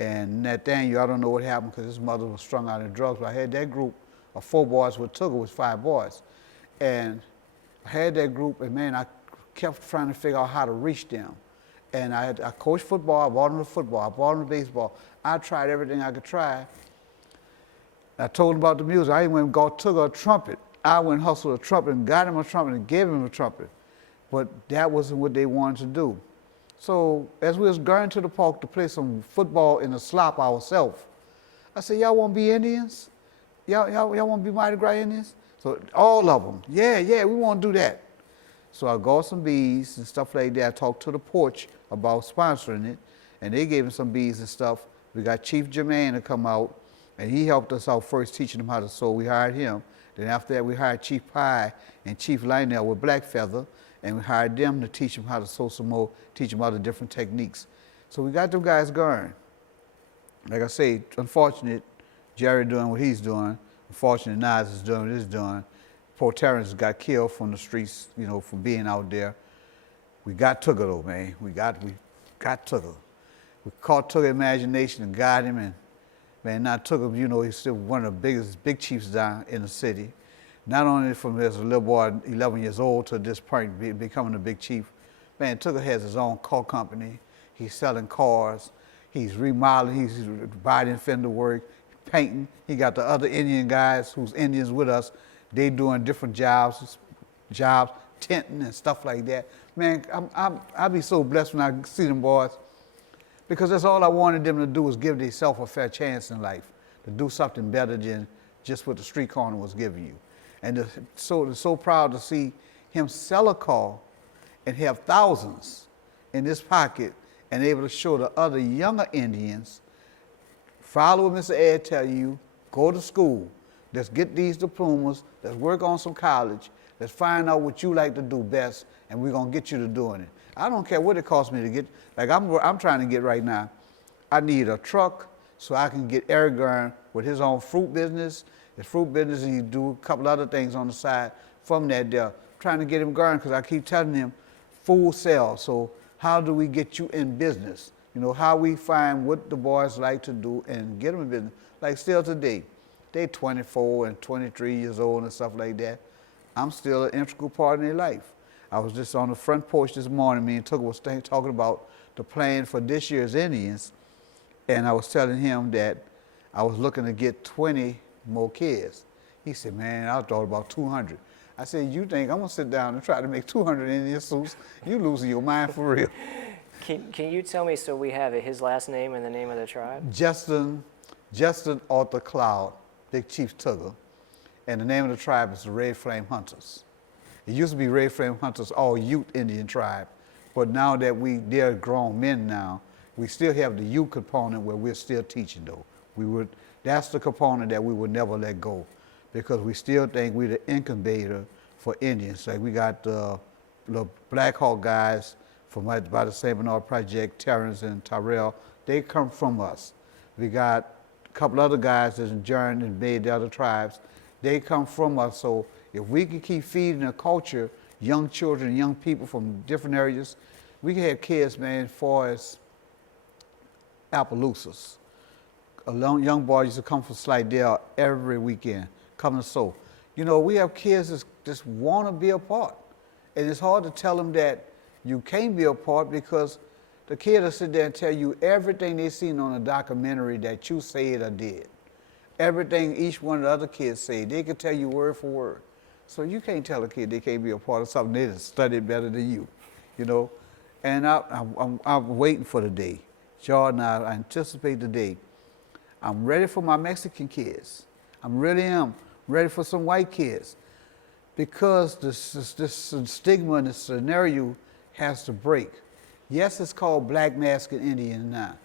And Nathaniel, I don't know what happened because his mother was strung out in drugs, but I had that group of 4 boys with Tugger, was 5 boys. And I had that group, and man, I kept trying to figure out how to reach them. And I coached football, I bought them the football, I bought them the baseball. I tried everything I could try. I told him about the music. I even went and got Tugger a trumpet. I went and hustled a trumpet and got him a trumpet and gave him a trumpet. But that wasn't what they wanted to do. So as we was going to the park to play some football in the slop ourselves, I said, y'all want to be Indians? Y'all want to be Mardi Gras Indians? So all of them, yeah, we want to do that. So I got some beads and stuff like that. I talked to the porch about sponsoring it, and they gave him some beads and stuff. We got Chief Jermaine to come out, and he helped us out first teaching them how to sew. We hired him. Then after that, we hired Chief Pye and Chief Lionel with Black Feather, and we hired them to teach them how to sew some more, teach them other different techniques. So we got them guys going. Like I say, unfortunate, Jerry doing what he's doing. Unfortunate, Nas is doing what he's doing. Poor Terrence got killed from the streets, you know, from being out there. We got Tugger though, man. We got Tugger. We caught Tugger imagination and got him, and man, now Tugger, you know, he's still one of the biggest big chiefs down in the city. Not only from as a little boy, 11 years old, to this point, becoming a big chief. Man, Tugger has his own car company. He's selling cars. He's remodeling. He's body and fender work, painting. He got the other Indian guys who's Indians with us. They doing different jobs, tenting and stuff like that. Man, I'll be so blessed when I see them boys, because that's all I wanted them to do, was give themselves a fair chance in life, to do something better than just what the street corner was giving you. And so proud to see him sell a car and have thousands in his pocket, and able to show the other younger Indians, follow what Mr. Ed tell you, go to school, let's get these diplomas, let's work on some college, let's find out what you like to do best, and we're gonna get you to doing it. I don't care what it costs me to get, like I'm trying to get right now. I need a truck so I can get Eric going with his own fruit business. His fruit business, and he do a couple other things on the side from that there. Trying to get him going, because I keep telling him, food sells. So how do we get you in business? You know, how we find what the boys like to do and get them in business. Like still today, they 24 and 23 years old and stuff like that. I'm still an integral part in their life. I was just on the front porch this morning, me and Tugger was talking about the plan for this year's Indians, and I was telling him that I was looking to get 20 more kids. He said, man, I thought about 200. I said, you think I'm gonna sit down and try to make 200 Indian suits? You losing your mind for real. Can you tell me, so we have it, his last name and the name of the tribe? Justin Justin Arthur Cloud, Big Chief Tugger, and the name of the tribe is the Red Flame Hunters. It used to be Red Flame Hunters, all Ute Indian tribe, but now that they're grown men now, we still have the Ute component where we're still teaching though. That's the component that we would never let go, because we still think we're the incubator for Indians. Like we got the Black Hawk guys from by the St. Bernard Project, Terrence and Tyrell, they come from us. We got a couple other guys that adjourned and made the other tribes, they come from us. So if we can keep feeding the culture, young children, young people from different areas, we can have kids, man, as far as Appaloosas. Young boys used to come from Slidell every weekend, coming to Seoul. You know, we have kids that just want to be a part. And it's hard to tell them that you can't be a part, because the kid will sit there and tell you everything they seen on a documentary that you said or did. Everything each one of the other kids say, they can tell you word for word. So you can't tell a kid they can't be a part of something they just studied better than you know. And I'm waiting for the day. Jordan, I anticipate the day. I'm ready for my Mexican kids. I really am ready for some white kids, because this stigma and this scenario has to break. Yes, it's called Black Masking Indian now,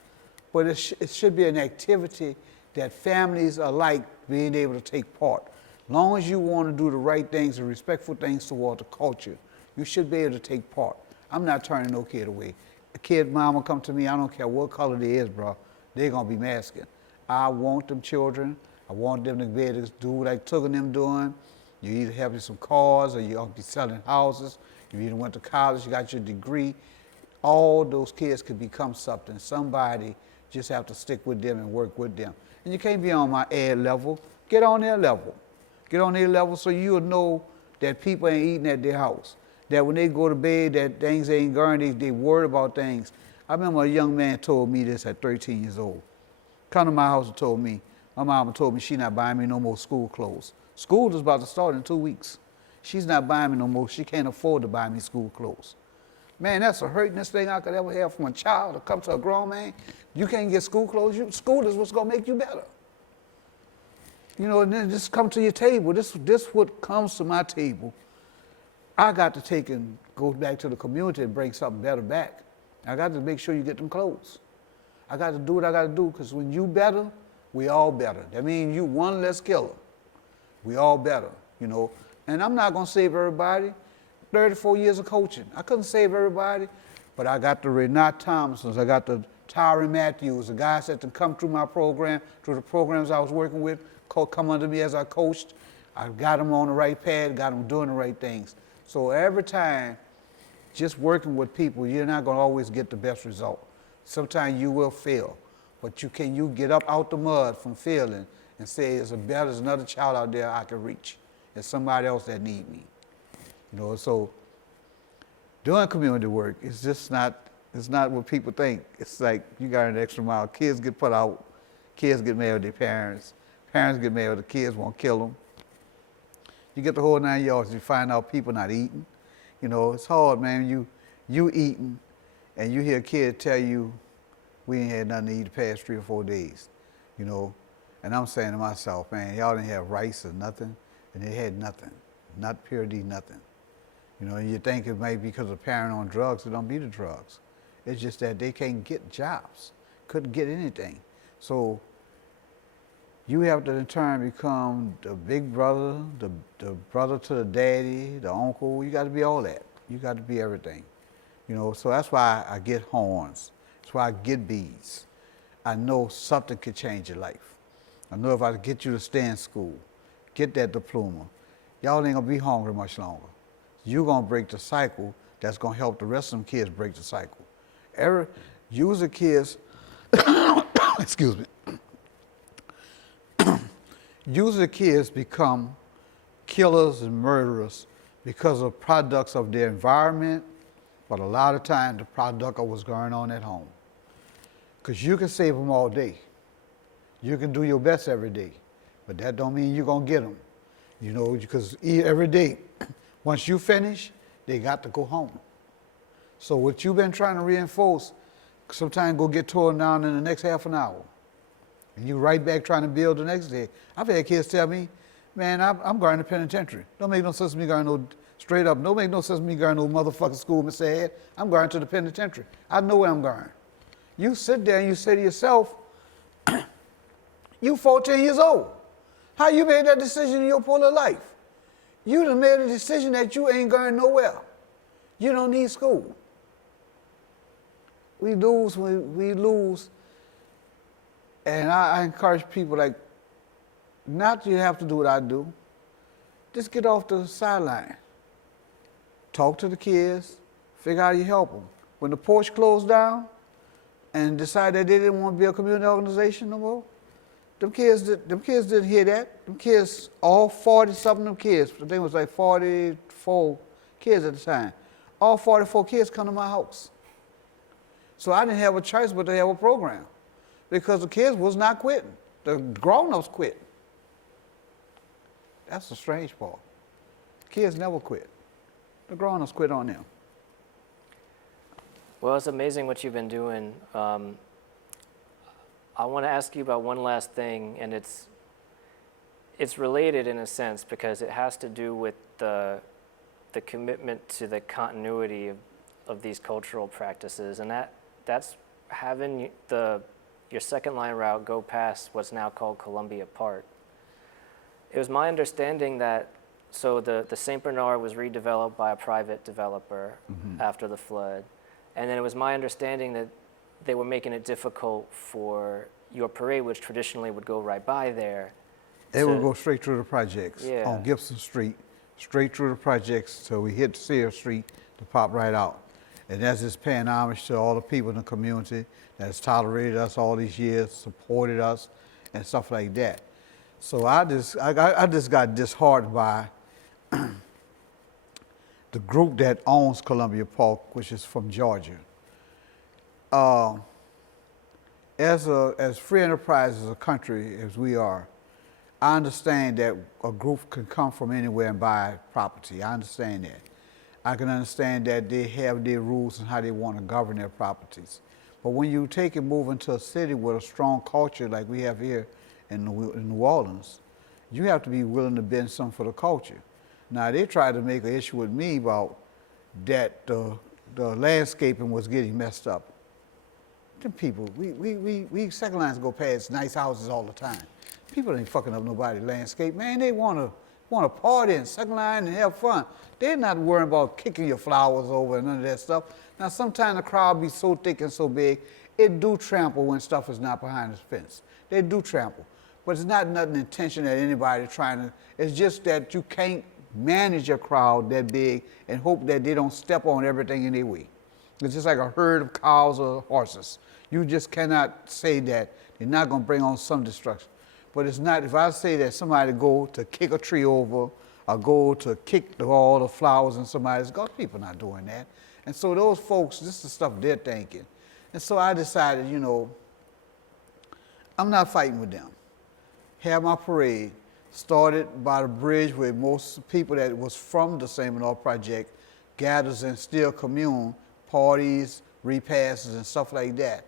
but it should be an activity that families are like being able to take part. Long as you want to do the right things and respectful things toward the culture, you should be able to take part. I'm not turning no kid away. A kid mama come to me, I don't care what color they is, bro, they're gonna be masking. I want them children, I want them to be able to do like Tugger and them doing. You either have some cars, or you'll be selling houses. You either went to college, you got your degree. All those kids could become something. Somebody just have to stick with them and work with them. And you can't be on my ad level. Get on their level. Get on their level so you'll know that people ain't eating at their house. That when they go to bed, that things ain't going, they worry about things. I remember a young man told me this at 13 years old. Come to my house and told me, my mama told me she not buying me no more school clothes. School is about to start in 2 weeks. She's not buying me no more. She can't afford to buy me school clothes. Man, that's the hurtingest thing I could ever have from a child to come to a grown man. You can't get school clothes. School is what's going to make you better. You know, and then just come to your table. This what comes to my table. I got to take and go back to the community and bring something better back. I got to make sure you get them clothes. I got to do what I got to do, because when you better, we all better. That means you one less killer. We all better, you know. And I'm not going to save everybody. 34 years of coaching. I couldn't save everybody, but I got the Renat Thomasons, I got the Tyron Matthews, the guys that come through my program, through the programs I was working with, come under me as I coached. I got them on the right path, got them doing the right things. So every time, just working with people, you're not going to always get the best result. Sometimes you will fail, but you get up out the mud from failing and say, there's another child out there I can reach. There's somebody else that need me. You know, so doing community work is just it's not what people think. It's like you got an extra mile. Kids get put out, kids get mad with their parents, parents get mad with the kids, won't kill them. You get the whole 9 yards, you find out people not eating. You know, it's hard, man. You eating, and you hear a kid tell you, we ain't had nothing to eat the past 3 or 4 days, you know. And I'm saying to myself, man, y'all didn't have rice or nothing, and they had nothing, not pure D, nothing. You know, and you think it might be because of parent on drugs. It don't be the drugs. It's just that they can't get jobs, couldn't get anything. So you have to in turn become the big brother, the brother to the daddy, the uncle. You got to be all that. You got to be everything. You know, so that's why I get horns. That's why I get beads. I know something could change your life. I know if I get you to stay in school, get that diploma, y'all ain't gonna be hungry much longer. You're gonna break the cycle that's gonna help the rest of them kids break the cycle. User kids, excuse me, user kids become killers and murderers because of products of their environment, but a lot of times the product of what's going on at home. Because you can save them all day. You can do your best every day, but that don't mean you're gonna get them. You know, because every day, once you finish, they got to go home. So what you've been trying to reinforce, sometimes go get torn down in the next half an hour. And you right back trying to build the next day. I've had kids tell me, man, I'm going to penitentiary. Don't make no sense to me going no, straight up, don't make no sense to me going no motherfucking school, Mr. Head. I'm going to the penitentiary. I know where I'm going. You sit there and you say to yourself, you 14 years old. How you made that decision in your poor life? You done made a decision that you ain't going nowhere. You don't need school. We lose when we lose. And I encourage people, like, not you have to do what I do. Just get off the sideline. Talk to the kids, figure out how you help them. When the porch closed down and decided that they didn't want to be a community organization no more, them kids didn't hear that. Them kids, all 40-something of them kids, I think it was like 44 kids at the time, all 44 kids come to my house. So I didn't have a choice but to have a program because the kids was not quitting. The grown-ups quit. That's the strange part. Kids never quit. The grown-ups quit on them. Well, it's amazing what you've been doing. I want to ask you about one last thing, and it's related in a sense because it has to do with the commitment to the continuity of these cultural practices, and that's having your second line route go past what's now called Columbia Park. It was my understanding that the St. Bernard was redeveloped by a private developer after the flood, and then it was my understanding that they were making it difficult for your parade, which traditionally would go right by there. It would go straight through the projects on Gibson Street, straight through the projects till we hit Sears Street to pop right out. And that's just paying homage to all the people in the community that has tolerated us all these years, supported us, and stuff like that. So I just got disheartened by the group that owns Columbia Park, which is from Georgia. As free enterprise as a country as we are, I understand that a group can come from anywhere and buy property. I understand that. I can understand that they have their rules and how they want to govern their properties. But when you take and move into a city with a strong culture like we have here in New Orleans, you have to be willing to bend something for the culture. Now, they tried to make an issue with me about that the landscaping was getting messed up. Them people, we second lines go past nice houses all the time. People ain't fucking up nobody's landscape, man. They want to party and second line and have fun. They're not worrying about kicking your flowers over and none of that stuff. Now, sometimes the crowd be so thick and so big, it do trample when stuff is not behind the fence. They do trample. But it's not nothing intention that anybody trying to, it's just that you can't manage a crowd that big and hope that they don't step on everything in their way. It's just like a herd of cows or horses. You just cannot say that they're not going to bring on some destruction. But it's not, if I say that somebody go to kick a tree over or go to kick all the flowers in somebody's garden, people not doing that. And so those folks, this is the stuff they're thinking. And so I decided, you know, I'm not fighting with them. Have my parade started by the bridge where most people that was from the St. Bernard Project gathers and still commune, parties, repasses, and stuff like that.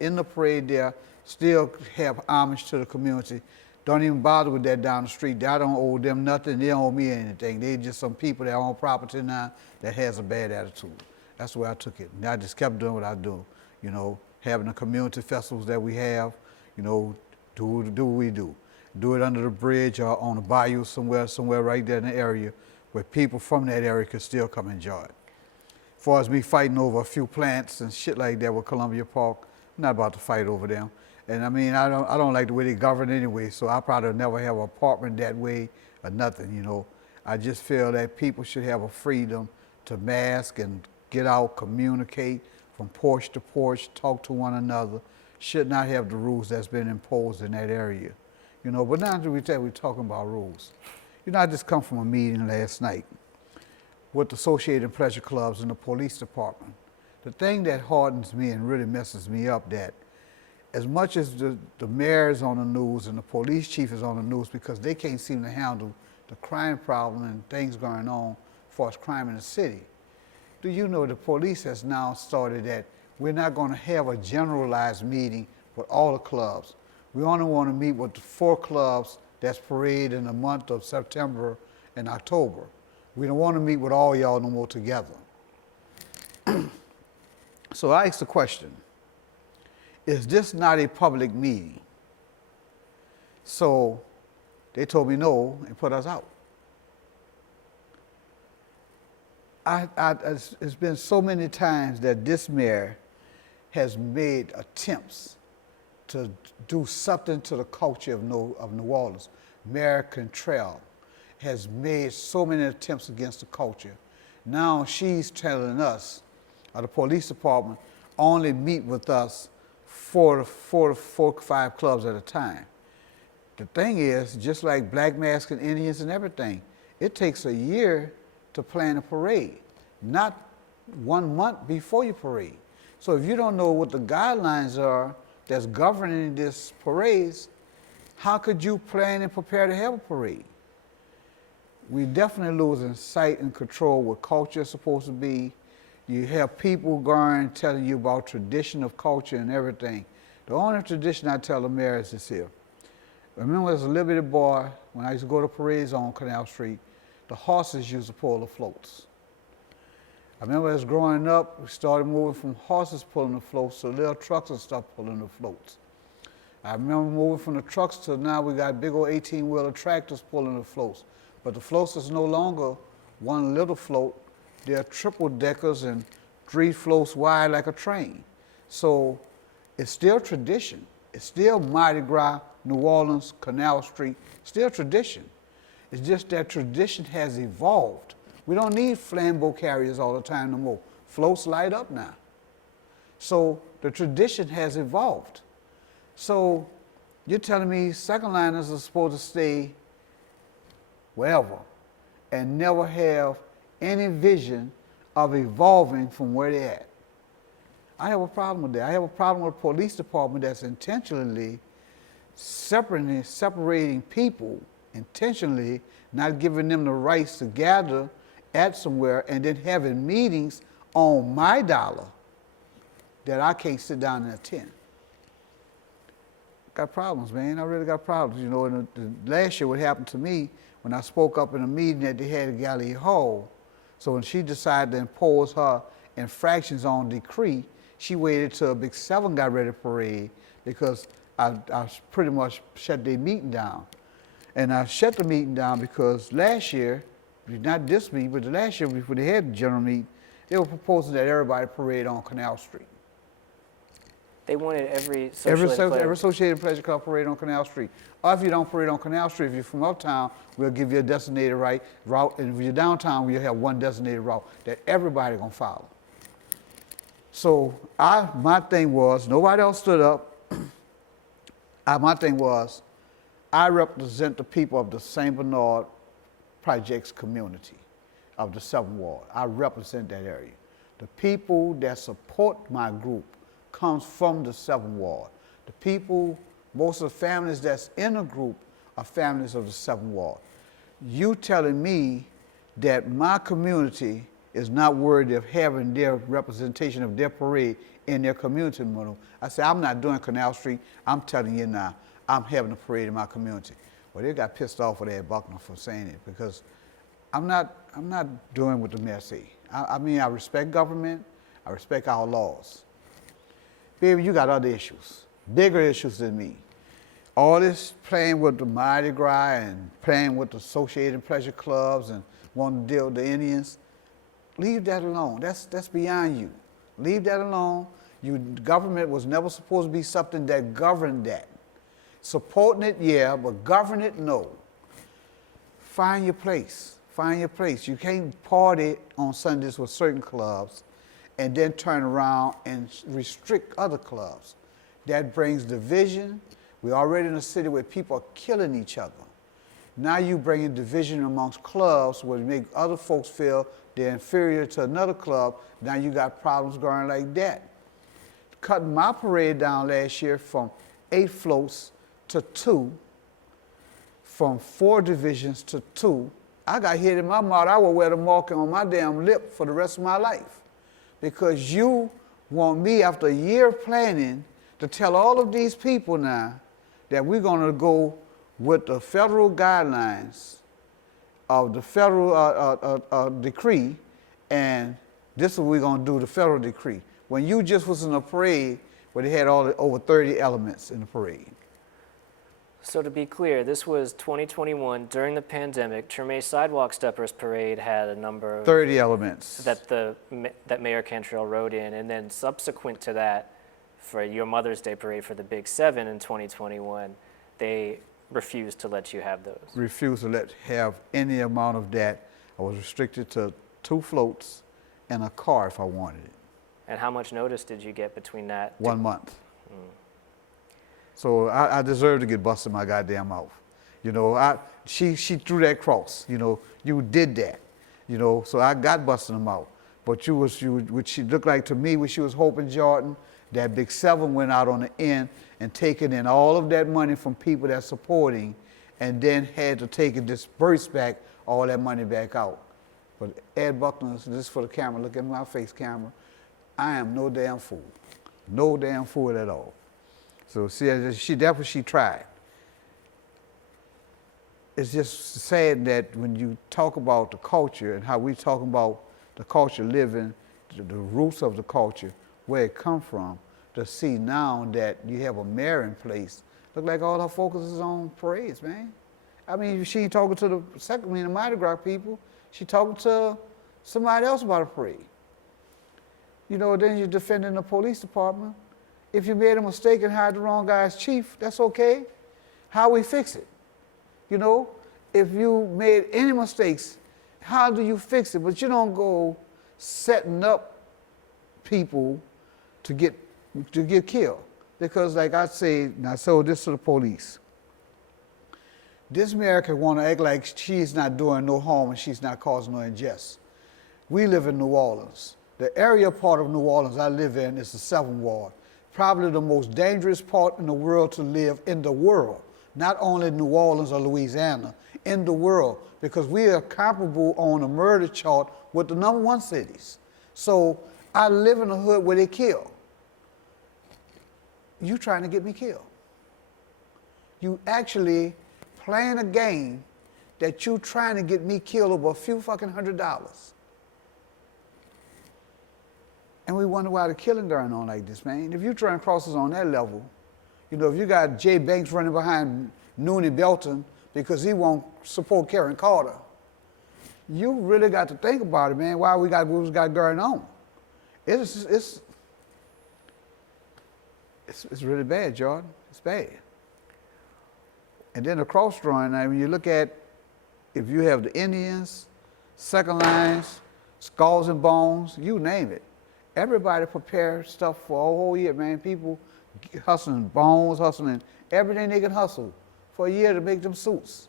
In the parade there, still have homage to the community. Don't even bother with that down the street. I don't owe them nothing. They don't owe me anything. They just some people that own property now that has a bad attitude. That's the way I took it. And I just kept doing what I do. You know, having the community festivals that we have, you know, do what we do. Do it under the bridge or on a bayou somewhere right there in the area where people from that area could still come enjoy it. As far as me fighting over a few plants and shit like that with Columbia Park, I'm not about to fight over them. And I mean, I don't like the way they govern anyway, so I probably never have an apartment that way or nothing, you know. I just feel that people should have a freedom to mask and get out, communicate from porch to porch, talk to one another, should not have the rules that's been imposed in that area. You know, but now that we're talking about rules. You know, I just come from a meeting last night with the Associated Pleasure Clubs and the police department. The thing that hardens me and really messes me up that as much as the mayor is on the news and the police chief is on the news because they can't seem to handle the crime problem and things going on as far as crime in the city, do you know the police has now started that we're not going to have a generalized meeting with all the clubs. We only want to meet with the 4 clubs that's parade in the month of September and October. We don't want to meet with all y'all no more together. So I asked the question, is this not a public meeting? So they told me no and put us out. It's been so many times that this mayor has made attempts to do something to the culture of New Orleans. Mayor Cantrell has made so many attempts against the culture. Now she's telling us, the police department, only meet with us 4 to 5 clubs at a time. The thing is, just like Black Mask and Indians and everything, it takes a year to plan a parade, not 1 month before you parade. So if you don't know what the guidelines are that's governing this parades, how could you plan and prepare to have a parade? We definitely losing sight and control what culture is supposed to be. You have people going telling you about tradition of culture and everything. The only tradition I tell the mayor is this here. I remember as a little bitty boy, when I used to go to parades on Canal Street, the horses used to pull the floats. I remember as growing up, we started moving from horses pulling the floats to little trucks and stuff pulling the floats. I remember moving from the trucks to now we got big old 18-wheeler tractors pulling the floats. But the floats is no longer one little float. They're triple deckers and 3 floats wide like a train. So it's still tradition. It's still Mardi Gras, New Orleans, Canal Street, still tradition. It's just that tradition has evolved. We don't need flambeau carriers all the time no more. Floats light up now. So the tradition has evolved. So you're telling me second liners are supposed to stay wherever and never have any vision of evolving from where they're at. I have a problem with that. I have a problem with a police department that's intentionally separating people, intentionally not giving them the rights to gather at somewhere and then having meetings on my dollar that I can't sit down and attend. Got problems, man. I really got problems. You know, last year what happened to me when I spoke up in a meeting that they had at Gallery Hall. So when she decided to impose her infractions on decree, she waited till Big 7 got ready to parade because I pretty much shut their meeting down. And I shut the meeting down because last year, not this meeting, but the last year before they had the general meeting, they were proposing that everybody parade on Canal Street. They wanted every Associated Pleasure Club parade on Canal Street. Or if you don't parade on Canal Street, if you're from uptown, we'll give you a designated route. And if you're downtown, we'll have one designated route that everybody's gonna follow. So my thing was, nobody else stood up. My thing was, I represent the people of the St. Bernard Projects community of the 7th Ward. I represent that area. The people that support my group comes from the 7th Ward. The people, most of the families that's in the group are families of the 7th Ward. You telling me that my community is not worthy of having their representation of their parade in their community model. I said, I'm not doing Canal Street. I'm telling you now, I'm having a parade in my community. Well, they got pissed off with that Buckner for saying it because I'm not doing what the mayor say. I mean, I respect government. I respect our laws. Baby, you got other issues, bigger issues than me. All this playing with the Mardi Gras and playing with the Associated Pleasure Clubs and wanting to deal with the Indians, leave that alone. That's beyond you. Leave that alone. Government was never supposed to be something that governed that. Supporting it, yeah, but govern it, no. Find your place. Find your place. You can't party on Sundays with certain clubs and then turn around and restrict other clubs. That brings division. We're already in a city where people are killing each other. Now you bring in division amongst clubs where you make other folks feel they're inferior to another club. Now you got problems going like that. Cutting my parade down last year from 8 floats to 2, from 4 divisions to 2. I got hit in my mouth. I will wear the marking on my damn lip for the rest of my life. Because you want me, after a year of planning, to tell all of these people now that we're going to go with the federal guidelines of the federal decree, and this is what we're going to do, the federal decree. When you just was in a parade where they had over 30 elements in the parade. So to be clear, this was 2021 during the pandemic. Treme Sidewalk Steppers Parade had a number of 30 elements. that Mayor Cantrell wrote in, and then subsequent to that, for your Mother's Day Parade for the Big Seven in 2021, they refused to let you have those. Refused to have any amount of that. I was restricted to 2 floats and a car if I wanted it. And how much notice did you get between that? 1 month. So I deserve to get busted my goddamn mouth. You know, she threw that cross. You know, you did that. You know, so I got busted them out. But what she looked like to me, what she was hoping, Jordan, that Big Seven went out on the end and taking in all of that money from people that's supporting, and then had to take and disperse back all that money back out. But Ed Buckner, this is for the camera, look at my face, camera. I am no damn fool. No damn fool at all. So that's what she tried. It's just sad that when you talk about the culture and how we talk about the culture living, the roots of the culture, where it come from, to see now that you have a mayor in place, look like all her focus is on parades, man. I mean, she ain't talking to the Mardi Gras people. She talking to somebody else about a parade. You know, then you're defending the police department. If you made a mistake and hired the wrong guy as chief, that's okay. How we fix it? You know, if you made any mistakes, how do you fix it? But you don't go setting up people to get killed. Because like I say, and I told this to the police, this America want to act like she's not doing no harm and she's not causing no injustice. We live in New Orleans. The area part of New Orleans I live in is the 7th Ward. Probably the most dangerous part in the world to live in the world. Not only New Orleans or Louisiana, in the world. Because we are comparable on a murder chart with the #1 cities. So I live in a hood where they kill. You trying to get me killed. You actually playing a game that you trying to get me killed over a few fucking $100. And we wonder why the killing going on like this, man. If you try and cross us on that level, you know, if you got Jay Banks running behind Noonie Belton because he won't support Karen Carter, you really got to think about it, man, why we got what we got going on. It's really bad, Jordan. It's bad. And then the cross-drawing, I mean, you look at, if you have the Indians, second lines, skulls and bones, you name it. Everybody prepares stuff for a whole year, man. People hustling bones, hustling everything they can hustle for a year to make them suits.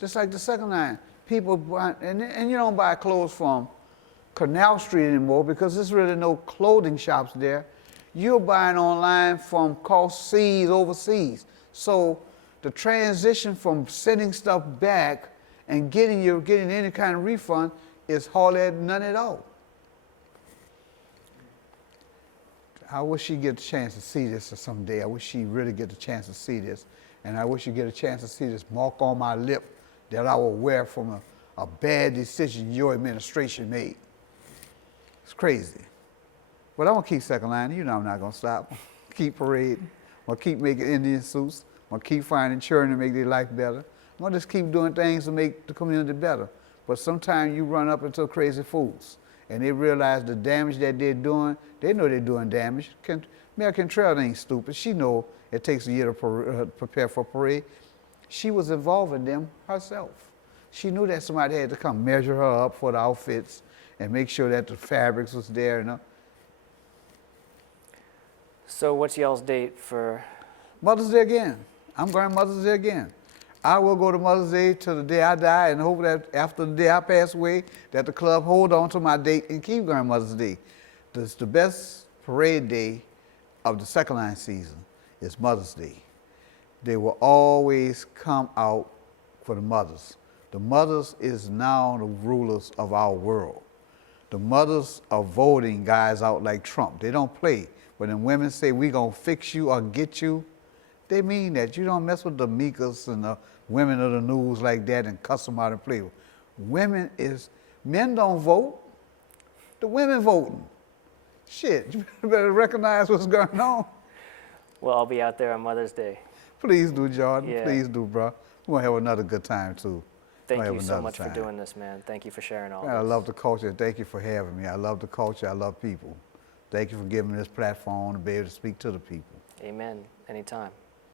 Just like the second line. People buy, and you don't buy clothes from Canal Street anymore because there's really no clothing shops there. You're buying online from cost seas overseas. So the transition from sending stuff back and getting any kind of refund is hardly none at all. I wish she'd get a chance to see this someday. I wish she really get a chance to see this. And I wish you get a chance to see this mark on my lip that I will wear from a bad decision your administration made. It's crazy. But I'm going to keep second line. You know I'm not going to stop. Keep parading. I'm going to keep making Indian suits. I'm going to keep finding children to make their life better. I'm going to just keep doing things to make the community better. But sometimes you run up into crazy fools. And they realize the damage that they're doing. They know they're doing damage. Mayor Cantrell ain't stupid. She know it takes a year to prepare for a parade. She was involved in them herself. She knew that somebody had to come measure her up for the outfits and make sure that the fabrics was there. You know? So what's y'all's date for? Mother's Day again. I'm going Mother's Day again. I will go to Mother's Day till the day I die and hope that after the day I pass away that the club hold on to my date and keep going Mother's Day. The best parade day of the second line season is Mother's Day. They will always come out for the mothers. The mothers is now the rulers of our world. The mothers are voting guys out like Trump. They don't play. When the women say we gonna fix you or get you, they mean that. You don't mess with the Mikas and the women of the news like that and cuss them out and play with. Men don't vote. The women voting. Shit, you better recognize what's going on. Well, I'll be out there on Mother's Day. Please do, Jordan. Yeah. Please do, bro. We're gonna have another good time too. Thank We'll you have so another much for time. doing this, man. Thank you for sharing all Man, I this. love the culture. Thank you for having me. I love the culture. I love people. Thank you for giving me this platform to be able to speak to the people. Amen. Anytime.